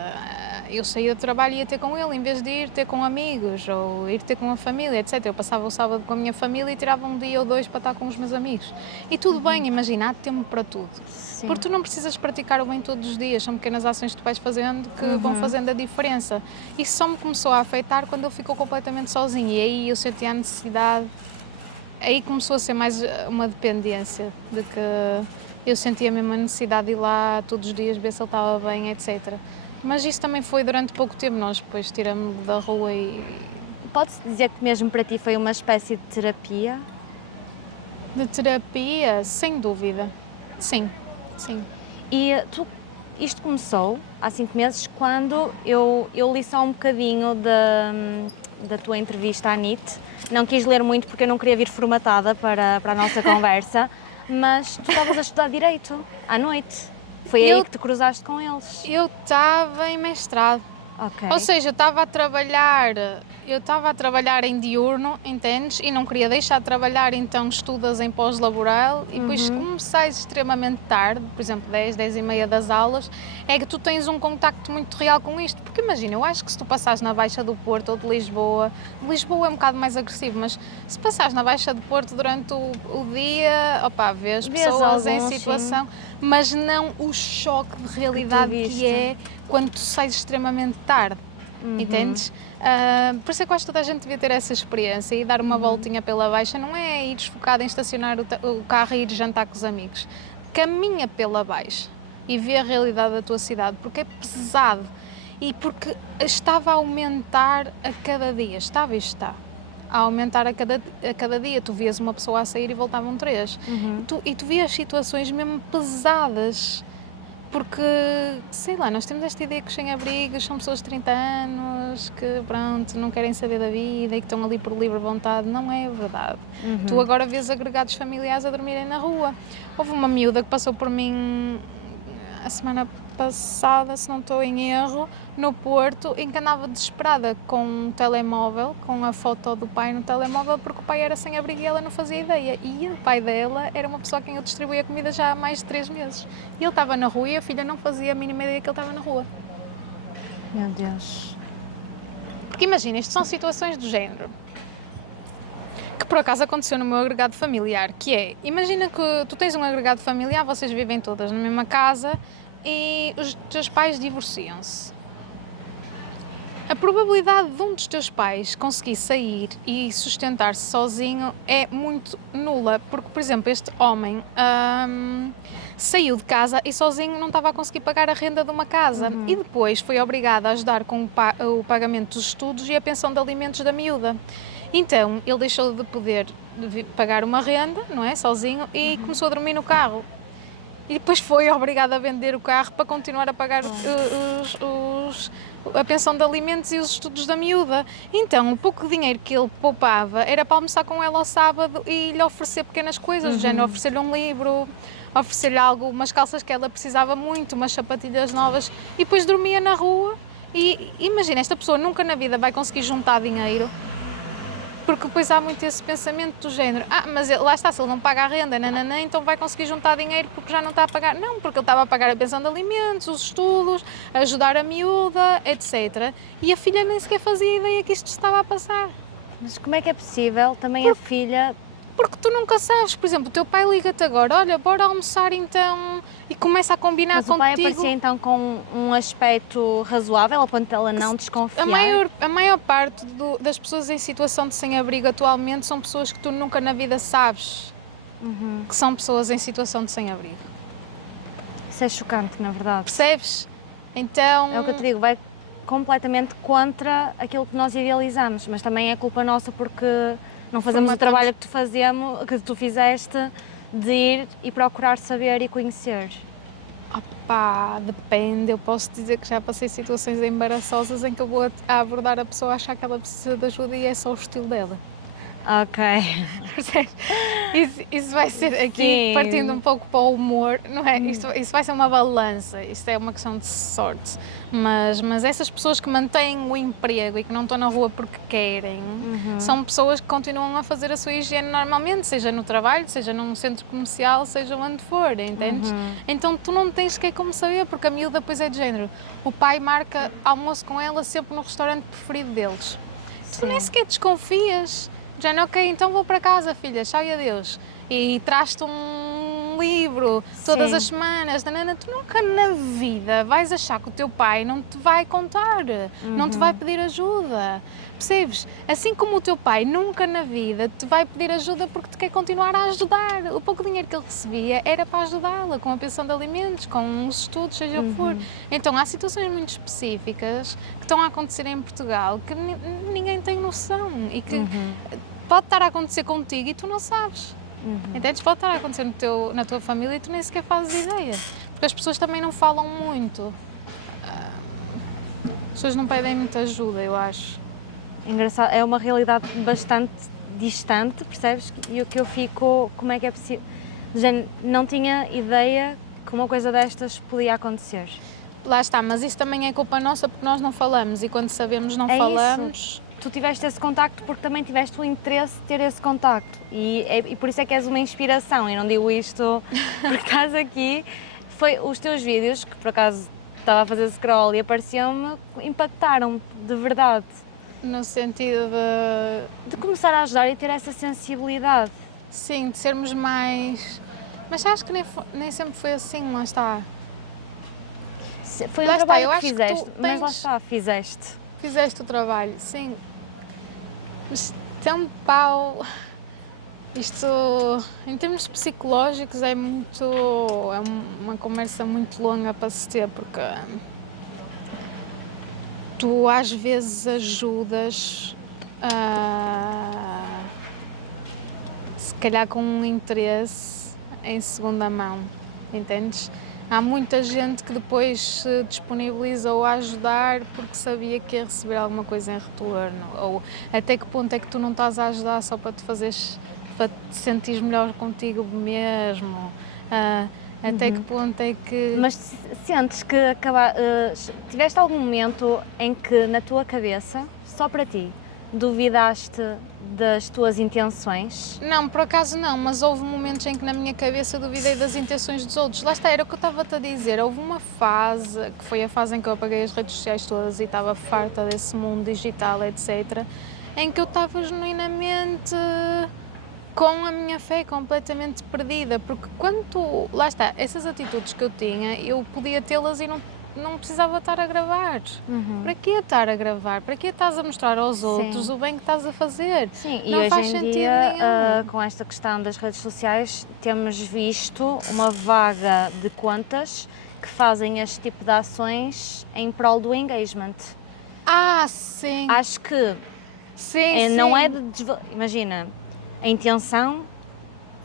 Eu saía do trabalho e ia ter com ele, em vez de ir ter com amigos ou ir ter com a família, etc. Eu passava o sábado com a minha família e tirava um dia ou dois para estar com os meus amigos. E tudo bem, imagina, há tempo para tudo. Sim. Porque tu não precisas praticar o bem todos os dias, são pequenas ações que tu vais fazendo que vão fazendo a diferença. Isso só me começou a afetar quando ele ficou completamente sozinho e aí eu sentia a necessidade, aí começou a ser mais uma dependência, de que eu sentia mesmo a necessidade de ir lá todos os dias ver se ele estava bem, etc. Mas isso também foi durante pouco tempo, nós depois tiramos-lo da rua e... Pode-se dizer que mesmo para ti foi uma espécie de terapia? De terapia, sem dúvida, sim. E isto começou há 5 meses, quando eu li só um bocadinho da tua entrevista à NIT. Não quis ler muito porque eu não queria vir formatada para a nossa conversa, mas tu estavas a estudar Direito à noite. Foi aí que te cruzaste com eles? Eu estava em mestrado. Ok. Ou seja, eu estava a trabalhar eu estava a trabalhar em diurno, entendes? E não queria deixar de trabalhar, então estudas em pós-laboral e depois como sais extremamente tarde, por exemplo 10, 10 e meia das aulas, é que tu tens um contacto muito real com isto, porque imagina, eu acho que se tu passares na Baixa do Porto ou de Lisboa é um bocado mais agressivo, mas se passares na Baixa do Porto durante o dia, opá, vês pessoas em situação, mas não o choque de realidade que é quando tu sais extremamente tarde. Entendes? Por isso é que eu acho que toda a gente devia ter essa experiência e dar uma voltinha pela Baixa. Não é ires focado em estacionar o carro e ir jantar com os amigos. Caminha pela Baixa e vê a realidade da tua cidade, porque é pesado e porque estava a aumentar a cada dia. Estava e está a aumentar a cada dia. Tu vias uma pessoa a sair e voltavam 3. E tu vias situações mesmo pesadas. Porque, sei lá, nós temos esta ideia que os sem-abrigos são pessoas de 30 anos, que pronto, não querem saber da vida e que estão ali por livre vontade. Não é verdade. Tu agora vês agregados familiares a dormirem na rua. Houve uma miúda que passou por mim a semana passada, se não estou em erro, no Porto, em que andava desesperada com um telemóvel, com a foto do pai no telemóvel, porque o pai era sem abrigo e ela não fazia ideia. E o pai dela era uma pessoa a quem eu distribuía comida já há mais de 3 meses. E ele estava na rua e a filha não fazia a mínima ideia que ele estava na rua. Meu Deus. Porque imagina, isto são situações do género. Que por acaso aconteceu no meu agregado familiar, que é, imagina que tu tens um agregado familiar, vocês vivem todas na mesma casa e os teus pais divorciam-se. A probabilidade de um dos teus pais conseguir sair e sustentar-se sozinho é muito nula, porque, por exemplo, este homem saiu de casa e sozinho não estava a conseguir pagar a renda de uma casa e depois foi obrigado a ajudar com o pagamento dos estudos e a pensão de alimentos da miúda. Então, ele deixou de poder pagar uma renda, não é, sozinho, e começou a dormir no carro. E depois foi obrigado a vender o carro para continuar a pagar a pensão de alimentos e os estudos da miúda. Então, o pouco dinheiro que ele poupava era para almoçar com ela ao sábado e lhe oferecer pequenas coisas, do género, oferecer-lhe um livro, oferecer-lhe algo, umas calças que ela precisava muito, umas sapatilhas novas, e depois dormia na rua. E imagina, esta pessoa nunca na vida vai conseguir juntar dinheiro, porque depois há muito esse pensamento do género, mas lá está, se ele não paga a renda, nananã, então vai conseguir juntar dinheiro porque já não está a pagar. Não, porque ele estava a pagar a pensão de alimentos, os estudos, ajudar a miúda, etc. E a filha nem sequer fazia ideia que isto estava a passar. Mas como é que é possível também a filha... Porque tu nunca sabes, por exemplo, o teu pai liga-te agora, olha, bora almoçar então, e começa a combinar contigo. Mas o pai aparecia então com um aspecto razoável, ao ponto dela não desconfiar? A maior parte das pessoas em situação de sem-abrigo atualmente são pessoas que tu nunca na vida sabes que são pessoas em situação de sem-abrigo. Isso é chocante, na verdade. Percebes? Então... É o que eu te digo, vai completamente contra aquilo que nós idealizamos, mas também é culpa nossa porque não fazemos o trabalho que tu fizeste de ir e procurar saber e conhecer. Opá, depende. Eu posso dizer que já passei situações embaraçosas em que eu vou a abordar a pessoa a achar que ela precisa de ajuda e é só o estilo dela. Ok. Isso vai ser aqui, sim, partindo um pouco para o humor, não é? Isso vai ser uma balança, isto é uma questão de sorte. Mas essas pessoas que mantêm o emprego e que não estão na rua porque querem, são pessoas que continuam a fazer a sua higiene normalmente, seja no trabalho, seja num centro comercial, seja onde for, entendes? Então tu não tens que como saber, porque a miúda depois é de género. O pai marca almoço com ela sempre no restaurante preferido deles. Sim. Tu nem sequer desconfias. Já não, ok, então vou para casa, filha, tchau e adeus. E traz-te um livro todas as semanas. Nanana, tu nunca na vida vais achar que o teu pai não te vai contar, não te vai pedir ajuda. Percebes? Assim como o teu pai nunca na vida te vai pedir ajuda porque te quer continuar a ajudar. O pouco dinheiro que ele recebia era para ajudá-la, com a pensão de alimentos, com os estudos, seja o que for. Então há situações muito específicas que estão a acontecer em Portugal que ninguém tem noção e que pode estar a acontecer contigo e tu não sabes. Entendes? Pode estar a acontecer na tua família e tu nem sequer fazes ideia. Porque as pessoas também não falam muito. As pessoas não pedem muita ajuda, eu acho. Engraçado, é uma realidade bastante distante, percebes? E o que eu fico, como é que é possível? Não tinha ideia que uma coisa destas podia acontecer. Lá está, mas isso também é culpa nossa porque nós não falamos e quando sabemos não falamos... tu tiveste esse contacto porque também tiveste o interesse de ter esse contacto e por isso é que és uma inspiração, e não digo isto porque estás aqui, foi os teus vídeos, que por acaso estava a fazer scroll e apareciam-me, impactaram-me de verdade. No sentido De começar a ajudar e ter essa sensibilidade. sim, de sermos mais... Mas acho que nem sempre foi assim, lá está. Foi Lá um está, trabalho eu que acho que fizeste, tu mas lá tens- está, fizeste. Fizeste o trabalho, sim. Mas tão pau... Isto, em termos psicológicos, é uma conversa muito longa para se ter, porque tu às vezes ajudas, se calhar com um interesse em segunda mão, entendes? Há muita gente que depois se disponibilizou a ajudar porque sabia que ia receber alguma coisa em retorno. Ou até que ponto é que tu não estás a ajudar só para para te sentires melhor contigo mesmo? Até que ponto é que... Mas sentes que tiveste algum momento em que na tua cabeça, só para ti, duvidaste das tuas intenções? Não, por acaso não, mas houve momentos em que na minha cabeça eu duvidei das intenções dos outros. Lá está, era o que eu estava-te a dizer. Houve uma fase, que foi a fase em que eu apaguei as redes sociais todas e estava farta desse mundo digital, etc., em que eu estava genuinamente com a minha fé completamente perdida, porque quando tu, lá está, essas atitudes que eu tinha, eu podia tê-las e não precisava estar a gravar. Para que estar a gravar? Para que estás a mostrar aos outros o bem que estás a fazer? Sim, e não hoje faz em sentido dia, nenhum. com esta questão das redes sociais, temos visto uma vaga de contas que fazem este tipo de ações em prol do engagement. Sim. Acho que Sim, não sim. é imagina, a intenção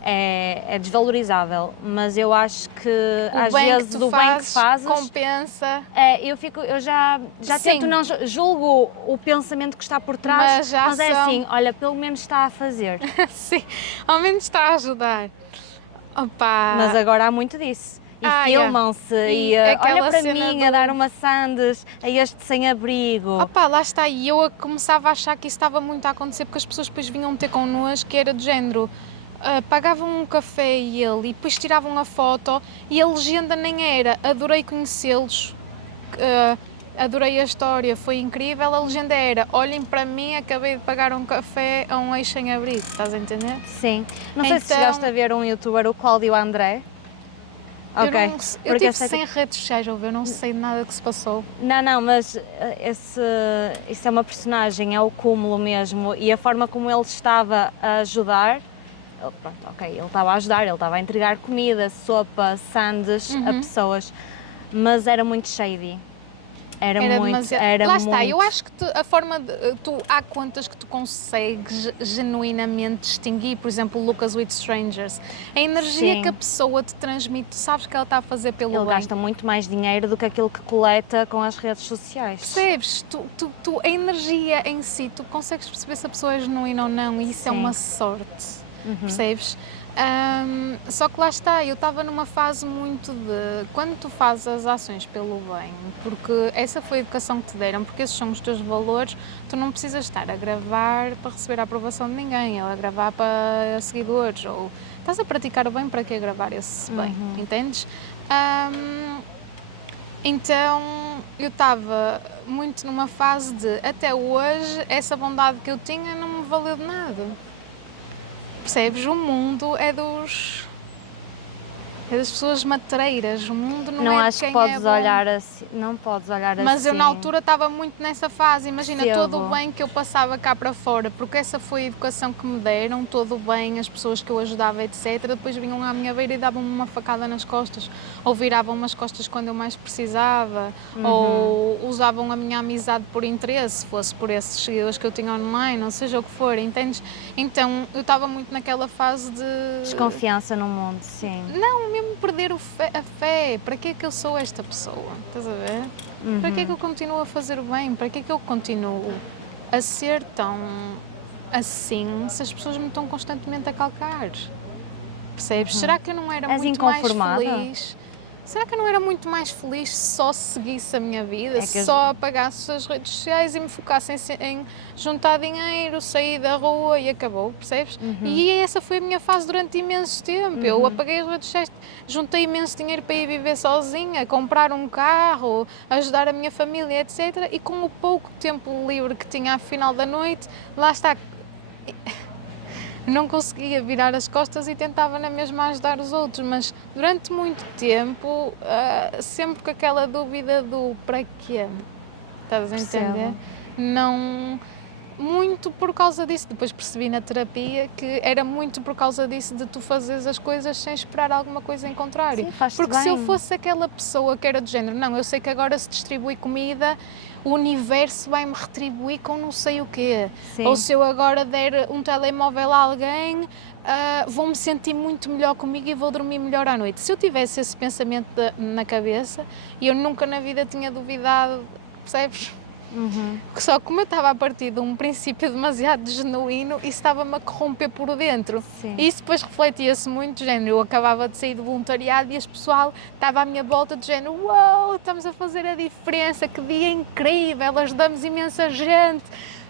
é desvalorizável, mas eu acho que às vezes o bem que fazes compensa. eu já Sim. tento não julgo o pensamento que está por trás, Mas é assim, olha, pelo menos está a fazer. Sim, ao menos está a ajudar. Opa. Mas agora há muito disso. E filmam-se E olha aquela para cena mim a dar uma sandes a este sem-abrigo. Opa, lá está, e eu começava a achar que isso estava muito a acontecer porque as pessoas depois vinham ter connosco, que era do género, pagavam um café e depois tiravam a foto e a legenda nem era adorei conhecê-los, adorei a história, foi incrível, a legenda era olhem para mim, acabei de pagar um café a um ex sem-abrigo, estás a entender? Sim. Não sei se chegaste a ver um youtuber, o Cláudio André. Eu estive sem redes sociais, eu não sei nada que se passou. Não, mas isso é uma personagem, é o cúmulo mesmo, e a forma como ele estava a ajudar, ele estava a ajudar, ele estava a entregar comida, sopa, sandes a pessoas, mas era muito shady. Era muito. Lá está, eu acho que a forma de. Há contas que tu consegues genuinamente distinguir, por exemplo, Lucas with Strangers. A energia Sim. que a pessoa te transmite, tu sabes que ela está a fazer pelo Ele bem. gasta muito mais dinheiro do que aquilo que coleta com as redes sociais. Percebes? A energia em si, tu consegues perceber se a pessoa é genuína ou não, e isso é uma sorte. Percebes? Só que lá está, eu estava numa fase muito de quando tu fazes as ações pelo bem, porque essa foi a educação que te deram, porque esses são os teus valores, tu não precisas estar a gravar para receber a aprovação de ninguém, ou a gravar para seguidores, ou estás a praticar o bem, para que gravar esse bem, entendes? Então eu estava muito numa fase de até hoje essa bondade que eu tinha não me valeu de nada. Percebes? O mundo é das pessoas matreiras, o mundo não é de quem podes é bom. olhar assim, não podes olhar assim. Mas eu na altura estava muito nessa fase, imagina Percebo. todo o bem que eu passava cá para fora, porque essa foi a educação que me deram, todo o bem, as pessoas que eu ajudava, etc. Depois vinham à minha beira e davam-me uma facada nas costas, ou viravam-me as costas quando eu mais precisava, ou usavam a minha amizade por interesse, fosse por esses seguidores que eu tinha online, ou seja o que for, entendes? Então eu estava muito naquela fase de... Desconfiança no mundo, sim. Não, mesmo perder a fé, para que é que eu sou esta pessoa, estás a ver? Para que é que eu continuo a fazer o bem? Para que é que eu continuo a ser tão assim se as pessoas me estão constantemente a calcar? Percebes? Será que eu não era És muito mais inconformada? feliz? será que eu não era muito mais feliz se só seguisse a minha vida, que só apagasse as redes sociais e me focasse em juntar dinheiro, sair da rua e acabou, percebes? E essa foi a minha fase durante imenso tempo. Eu apaguei as redes sociais, juntei imenso dinheiro para ir viver sozinha, comprar um carro, ajudar a minha família, etc. E com o pouco tempo livre que tinha ao final da noite, lá está, não conseguia virar as costas e tentava na mesma ajudar os outros, mas durante muito tempo, sempre com aquela dúvida do para quê, estás a entender? Percebo. Não, muito por causa disso, depois percebi na terapia que era muito por causa disso, de tu fazeres as coisas sem esperar alguma coisa em contrário. Sim, faz-te Porque se eu bem. fosse aquela pessoa que era do género, não, eu sei que agora se distribui comida, o universo vai-me retribuir com não sei o quê. Sim. Ou se eu agora der um telemóvel a alguém, vou-me sentir muito melhor comigo e vou dormir melhor à noite. Se eu tivesse esse pensamento na cabeça, eu nunca na vida tinha duvidado, percebes? Só como eu estava a partir de um princípio demasiado genuíno, isso estava-me a corromper por dentro. Sim. E isso depois refletia-se muito, de género, eu acabava de sair do voluntariado e as pessoal estava à minha volta de género, uau, estamos a fazer a diferença, que dia incrível, ajudamos imensa gente,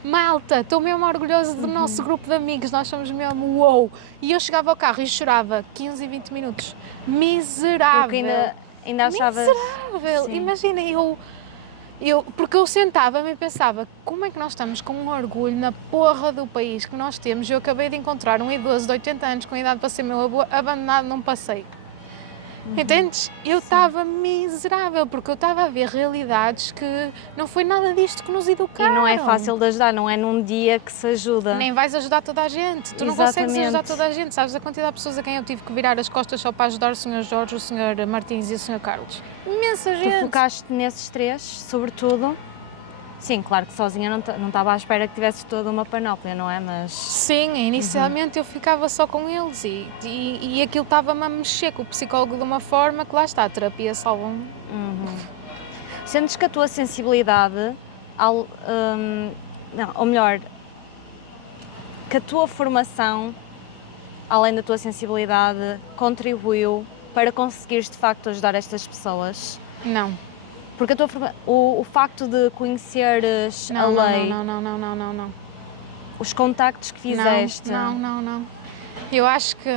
malta, estou mesmo orgulhosa do nosso grupo de amigos, nós somos mesmo uou. E eu chegava ao carro e chorava 15 e 20 minutos, miserável. Porque ainda achavas... Miserável, Sim. imagina, porque eu sentava-me e pensava, como é que nós estamos com um orgulho na porra do país que nós temos? Eu acabei de encontrar um idoso de 80 anos com idade para ser meu avô, abandonado num passeio. Entendes? Eu estava miserável, porque eu estava a ver realidades que não foi nada disto que nos E educaram. não é fácil de ajudar, não é num dia que se ajuda. Nem vais ajudar toda a gente, tu não consegues Exatamente. ajudar toda a gente, sabes a quantidade de pessoas a quem eu tive que virar as costas só para ajudar o Sr. Jorge, o Sr. Martins e o Sr. Carlos? Imensa Tu gente. focaste nesses três, sobretudo. Sim, claro que sozinha não estava à espera que tivesses toda uma panóplia, não é? Mas Sim, inicialmente eu ficava só com eles e aquilo estava-me a mexer com o psicólogo de uma forma que lá está, a terapia salva-me. sentes que a tua sensibilidade, não, ou melhor, que a tua formação, além da tua sensibilidade, contribuiu para conseguires de facto ajudar estas pessoas? Não. Porque a tua o facto de conheceres a lei, Não. os contactos que fizeste, Não. Eu acho que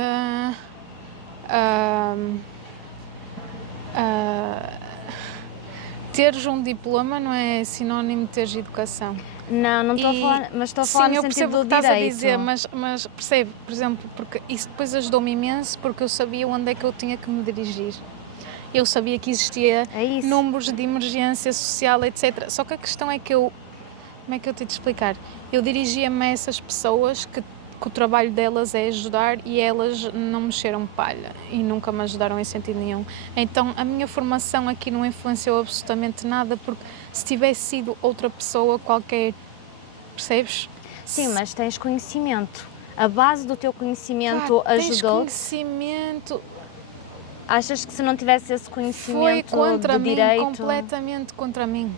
teres um diploma não é sinónimo de teres educação. não estou a falar, mas estou a falar Sim, no eu sentido percebo o do que estás a direito. dizer, mas percebe, por exemplo, porque isso depois ajudou-me imenso, porque eu sabia onde é que eu tinha que me dirigir. Eu sabia que existia É isso. números de emergência social, etc. Só que a questão é que como é que eu tenho de explicar? Eu dirigia-me a essas pessoas que o trabalho delas é ajudar e elas não mexeram palha e nunca me ajudaram em sentido nenhum. Então a minha formação aqui não influenciou absolutamente nada, porque se tivesse sido outra pessoa qualquer, percebes? Sim, mas tens conhecimento. A base do teu conhecimento Tens ajudou. conhecimento, Achas que se não tivesse esse foi conhecimento contra de mim, direito... completamente contra mim.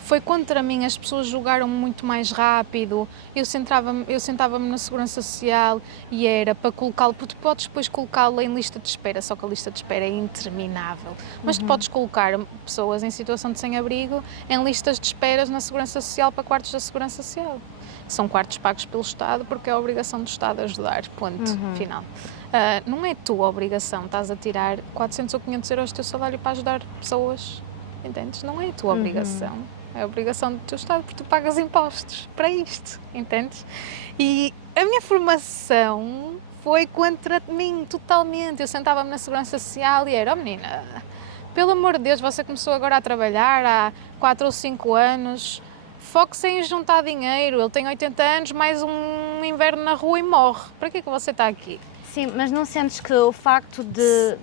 Foi contra mim, as pessoas julgaram muito mais rápido, eu sentava-me na Segurança Social e era para colocá-lo, porque tu podes depois colocá-lo em lista de espera, só que a lista de espera é interminável, mas tu podes colocar pessoas em situação de sem-abrigo em listas de esperas na Segurança Social para quartos da Segurança Social. São quartos pagos pelo Estado porque é a obrigação do Estado ajudar, ponto, final. Não é tua obrigação, estás a tirar 400 ou 500 euros do teu salário para ajudar pessoas, entendes? Não é a tua obrigação. É a obrigação do teu Estado, porque tu pagas impostos para isto, entendes? E a minha formação foi contra mim, totalmente. Eu sentava-me na Segurança Social e era, menina, pelo amor de Deus, você começou agora a trabalhar há 4 ou 5 anos, foque-se em juntar dinheiro, ele tem 80 anos, mais um inverno na rua e morre. Para que é que você está aqui? Sim, mas não sentes que o facto de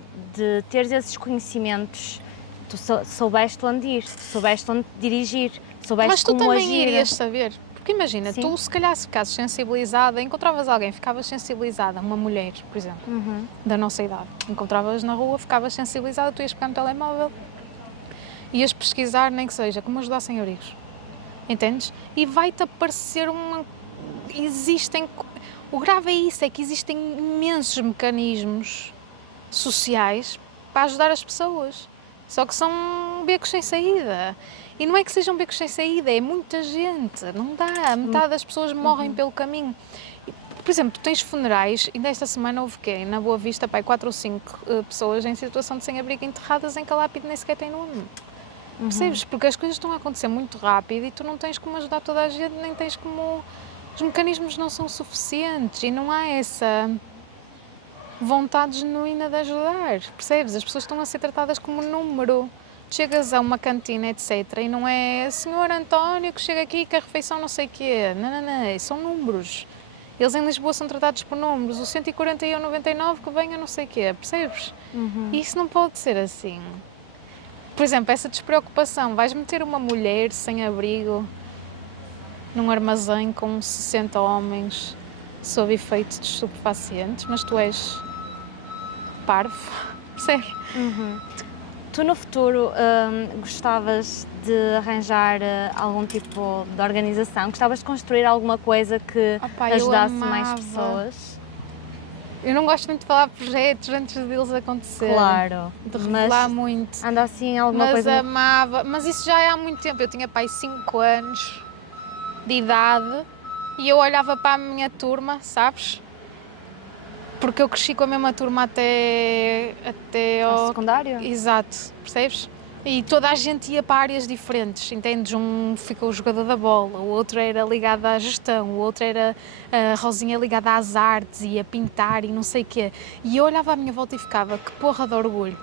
teres esses conhecimentos, tu soubeste onde ir, soubeste onde dirigir, soubeste Mas tu como também agir? irias saber, porque imagina, Sim. tu se calhar se ficasses sensibilizada, encontravas alguém, ficavas sensibilizada, uma mulher, por exemplo, da nossa idade, encontravas na rua, ficavas sensibilizada, tu ias pegar no telemóvel, ias pesquisar, nem que seja, como ajudar sem-abrigos, entendes? E vai-te aparecer o grave é isso, é que existem imensos mecanismos sociais para ajudar as pessoas. Só que são becos sem saída. E não é que sejam becos sem saída, é muita gente, não dá. Metade das pessoas morrem pelo caminho. Por exemplo, tu tens funerais, e desta semana houve quê? Na Boa Vista, 4 ou 5 pessoas em situação de sem-abrigo enterradas em que a lápide nem sequer tem nome. Percebes? Porque as coisas estão a acontecer muito rápido e tu não tens como ajudar toda a gente, nem tens como... Os mecanismos não são suficientes e não há essa vontade genuína de ajudar, percebes? As pessoas estão a ser tratadas como número. Chegas a uma cantina, etc. e não é Senhor António que chega aqui que a refeição não sei o quê. Não, são números. Eles em Lisboa são tratados por números. O 140 e o 99 que venha não sei o quê, percebes? E isso não pode ser assim. Por exemplo, essa despreocupação. Vais meter uma mulher sem abrigo num armazém com 60 homens sob efeito de estupefacientes, mas tu és parvo, percebes? Tu no futuro gostavas de arranjar algum tipo de organização? Gostavas de construir alguma coisa que ajudasse mais pessoas? Eu não gosto muito de falar projetos antes deles acontecerem. Claro, De revelar muito. anda assim alguma Mas coisa... amava, mas isso já é há muito tempo. Eu tinha pai 5 anos de idade e eu olhava para a minha turma, sabes? Porque eu cresci com a mesma turma até ao ao secundário? Exato, percebes? E toda a gente ia para áreas diferentes, entendes? Um ficou o jogador da bola, o outro era ligado à gestão, o outro era a Rosinha ligada às artes e a pintar e não sei o quê. E eu olhava à minha volta e ficava, que porra de orgulho.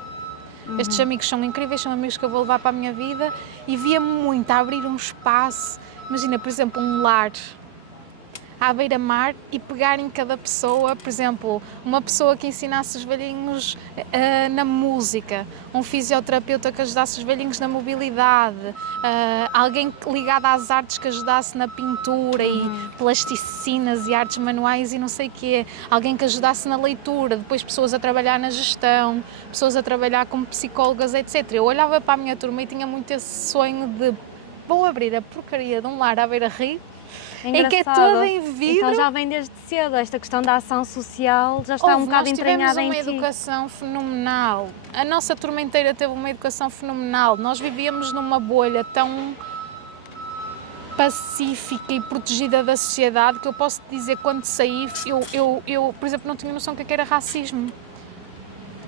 Estes amigos são incríveis, são amigos que eu vou levar para a minha vida e via-me muito a abrir um espaço. Imagina, por exemplo, um lar à beira-mar e pegar em cada pessoa, por exemplo, uma pessoa que ensinasse os velhinhos na música, um fisioterapeuta que ajudasse os velhinhos na mobilidade, alguém ligado às artes que ajudasse na pintura e plasticinas e artes manuais e não sei o quê, alguém que ajudasse na leitura, depois pessoas a trabalhar na gestão, pessoas a trabalhar como psicólogas, etc. Eu olhava para a minha turma e tinha muito esse sonho de vou abrir a porcaria de um lar à beira-rio. É que é toda em vidro. Então já vem desde cedo, esta questão da ação social já está um bocado entranhada em ti. Nós tivemos uma educação fenomenal, a nossa turma inteira teve uma educação fenomenal, nós vivíamos numa bolha tão pacífica e protegida da sociedade que eu posso te dizer, quando saí, eu por exemplo, não tinha noção do que era racismo,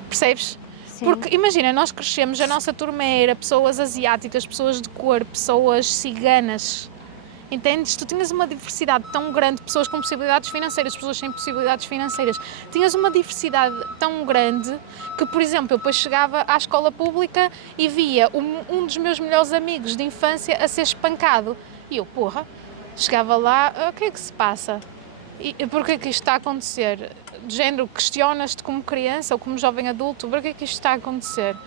percebes? Sim. Porque imagina, nós crescemos, a nossa turma era pessoas asiáticas, pessoas de cor, pessoas ciganas. Entendes? Tu tinhas uma diversidade tão grande, pessoas com possibilidades financeiras, pessoas sem possibilidades financeiras. Tinhas uma diversidade tão grande que, por exemplo, eu depois chegava à escola pública e via um dos meus melhores amigos de infância a ser espancado. E eu, porra, chegava lá, o que é que se passa? E porquê que isto está a acontecer? De género, questionas-te como criança ou como jovem adulto, porquê que isto está a acontecer?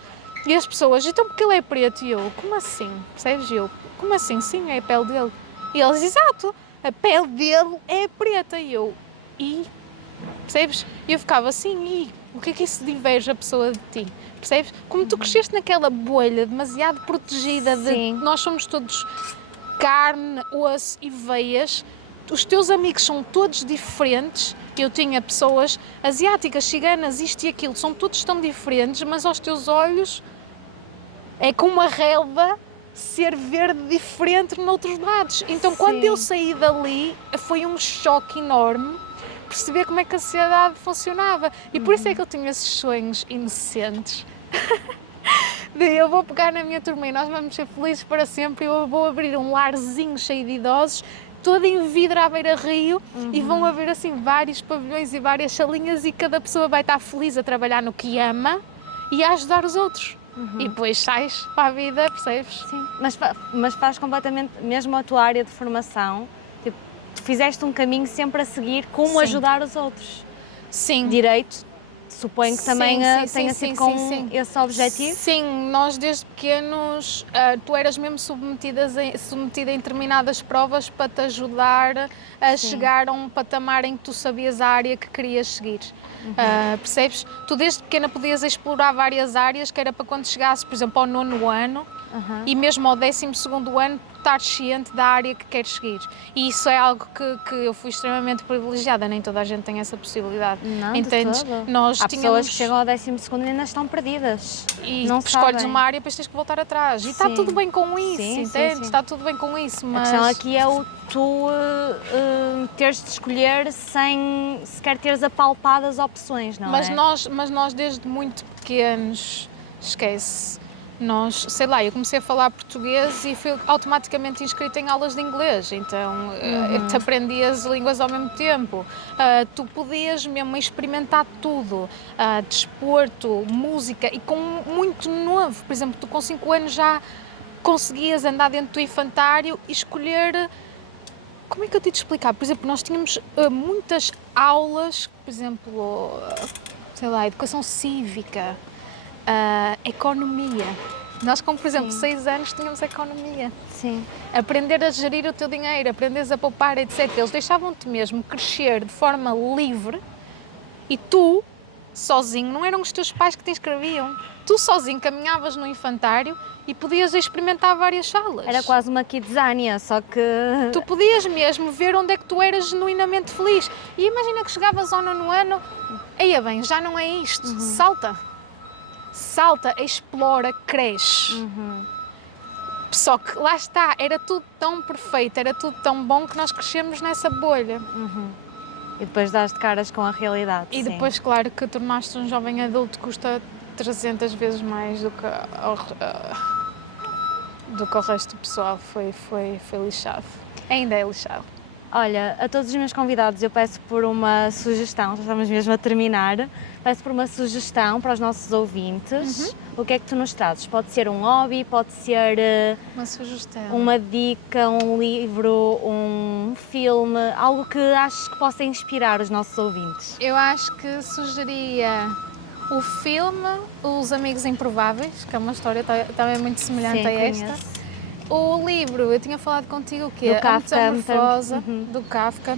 E as pessoas, então porque ele é preto? E eu, como assim? Percebes? E eu, como assim? Sim, é a pele dele. E eles, exato, a pele dele é preta. E eu, percebes? E eu ficava assim, o que é que isso diverge a pessoa de ti? Percebes? Como tu cresceste naquela bolha demasiado protegida de nós somos todos carne, osso e veias, os teus amigos são todos diferentes. Eu tinha pessoas asiáticas, ciganas, isto e aquilo, são todos tão diferentes, mas aos teus olhos é como uma relva ser verde diferente noutros lados. Então, quando eu saí dali, foi um choque enorme perceber como é que a sociedade funcionava. E por isso é que eu tinha esses sonhos inocentes. Eu vou pegar na minha turma e nós vamos ser felizes para sempre. Eu vou abrir um larzinho cheio de idosos, todo em vidro à beira-rio, e vão haver assim vários pavilhões e várias salinhas e cada pessoa vai estar feliz a trabalhar no que ama e a ajudar os outros. E depois sais para a vida, percebes? Sim, mas faz completamente, mesmo a tua área de formação, tipo, tu fizeste um caminho sempre a seguir como ajudar os outros. Sim. Direito, suponho que também tenha sido com esse objetivo? Sim, nós desde pequenos, tu eras mesmo submetida em determinadas provas para te ajudar a chegar a um patamar em que tu sabias a área que querias seguir. Percebes? Tu desde pequena podias explorar várias áreas, que era para quando chegasse, por exemplo, ao 9º ano e mesmo ao 12º ano, estar ciente da área que queres seguir. E isso é algo que eu fui extremamente privilegiada, nem toda a gente tem essa possibilidade. Não, Entendes? de todo. Nós Há tínhamos... pessoas que chegam ao 12º e ainda estão perdidas. E não escolhes sabem. uma área e depois tens que voltar atrás. E está Sim. tudo bem com isso, Sim, entende? sim. Está tudo bem com isso, mas... A questão aqui é o tu teres de escolher sem sequer teres apalpado as opções, não mas é? Mas nós desde muito pequenos, esquece, nós, sei lá, eu comecei a falar português e fui automaticamente inscrita em aulas de inglês, então tu aprendias línguas ao mesmo tempo, tu podias mesmo experimentar tudo, desporto, música, e com muito novo, por exemplo, tu com 5 anos já conseguias andar dentro do infantário e escolher... Como é que eu te de explicar? Por exemplo, nós tínhamos muitas aulas, por exemplo, sei lá, educação cívica, economia. Nós, como por exemplo, 6 anos, tínhamos economia. Sim. Aprender a gerir o teu dinheiro, aprenderes a poupar, etc. Eles deixavam-te mesmo crescer de forma livre e tu, sozinho, não eram os teus pais que te inscreviam. Tu sozinho caminhavas no infantário e podias experimentar várias salas. Era quase uma kidzania, só que... Tu podias mesmo ver onde é que tu eras genuinamente feliz. E imagina que chegavas ao 9º ano, eia bem, já não é isto, salta. Salta, explora, cresce. Só que lá está, era tudo tão perfeito, era tudo tão bom que nós crescemos nessa bolha. E depois dás de caras com a realidade. E sim. depois, claro, que tornaste um jovem adulto custa 300 vezes mais do que o resto do pessoal. Foi lixado. Ainda é lixado. Olha, a todos os meus convidados eu peço por uma sugestão, já estamos mesmo a terminar, peço por uma sugestão para os nossos ouvintes. O que é que tu nos trazes? Pode ser um hobby, pode ser Uma sugestão. uma dica, um livro, um filme, algo que aches que possa inspirar os nossos ouvintes. Eu acho que sugeria o filme Os Amigos Improváveis, que é uma história também muito semelhante Sim, a esta. conheço. O livro, eu tinha falado contigo o quê? Do Kafka, A Metamorfose, do Kafka.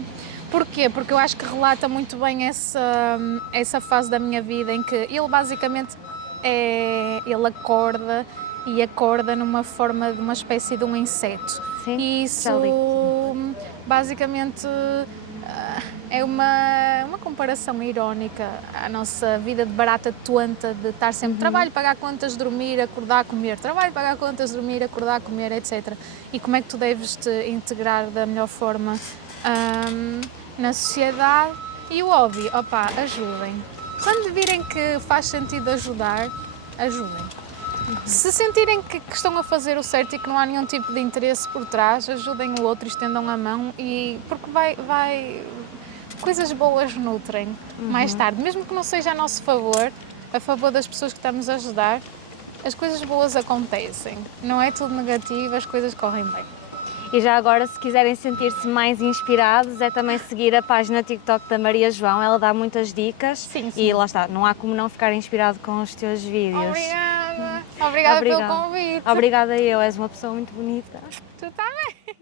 Porquê? Porque eu acho que relata muito bem essa fase da minha vida em que ele basicamente ele acorda e acorda numa forma de uma espécie de um inseto. Sim, E isso já li. basicamente é uma comparação irónica à nossa vida de barata tonta, de estar sempre trabalho, pagar contas, dormir, acordar, comer, trabalho, pagar contas, dormir, acordar, comer, etc. E como é que tu deves te integrar da melhor forma na sociedade. E o hobby, opá, ajudem. Quando virem que faz sentido ajudar, ajudem. Se sentirem que estão a fazer o certo e que não há nenhum tipo de interesse por trás, ajudem o outro, estendam a mão, porque coisas boas nutrem mais tarde, mesmo que não seja a nosso favor, a favor das pessoas que estamos a ajudar, as coisas boas acontecem, não é tudo negativo, as coisas correm bem. E já agora, se quiserem sentir-se mais inspirados, é também seguir a página TikTok da Maria João, ela dá muitas dicas. Sim. E lá está, não há como não ficar inspirado com os teus vídeos. Obrigada pelo convite. Obrigada eu, és uma pessoa muito bonita. Tu também.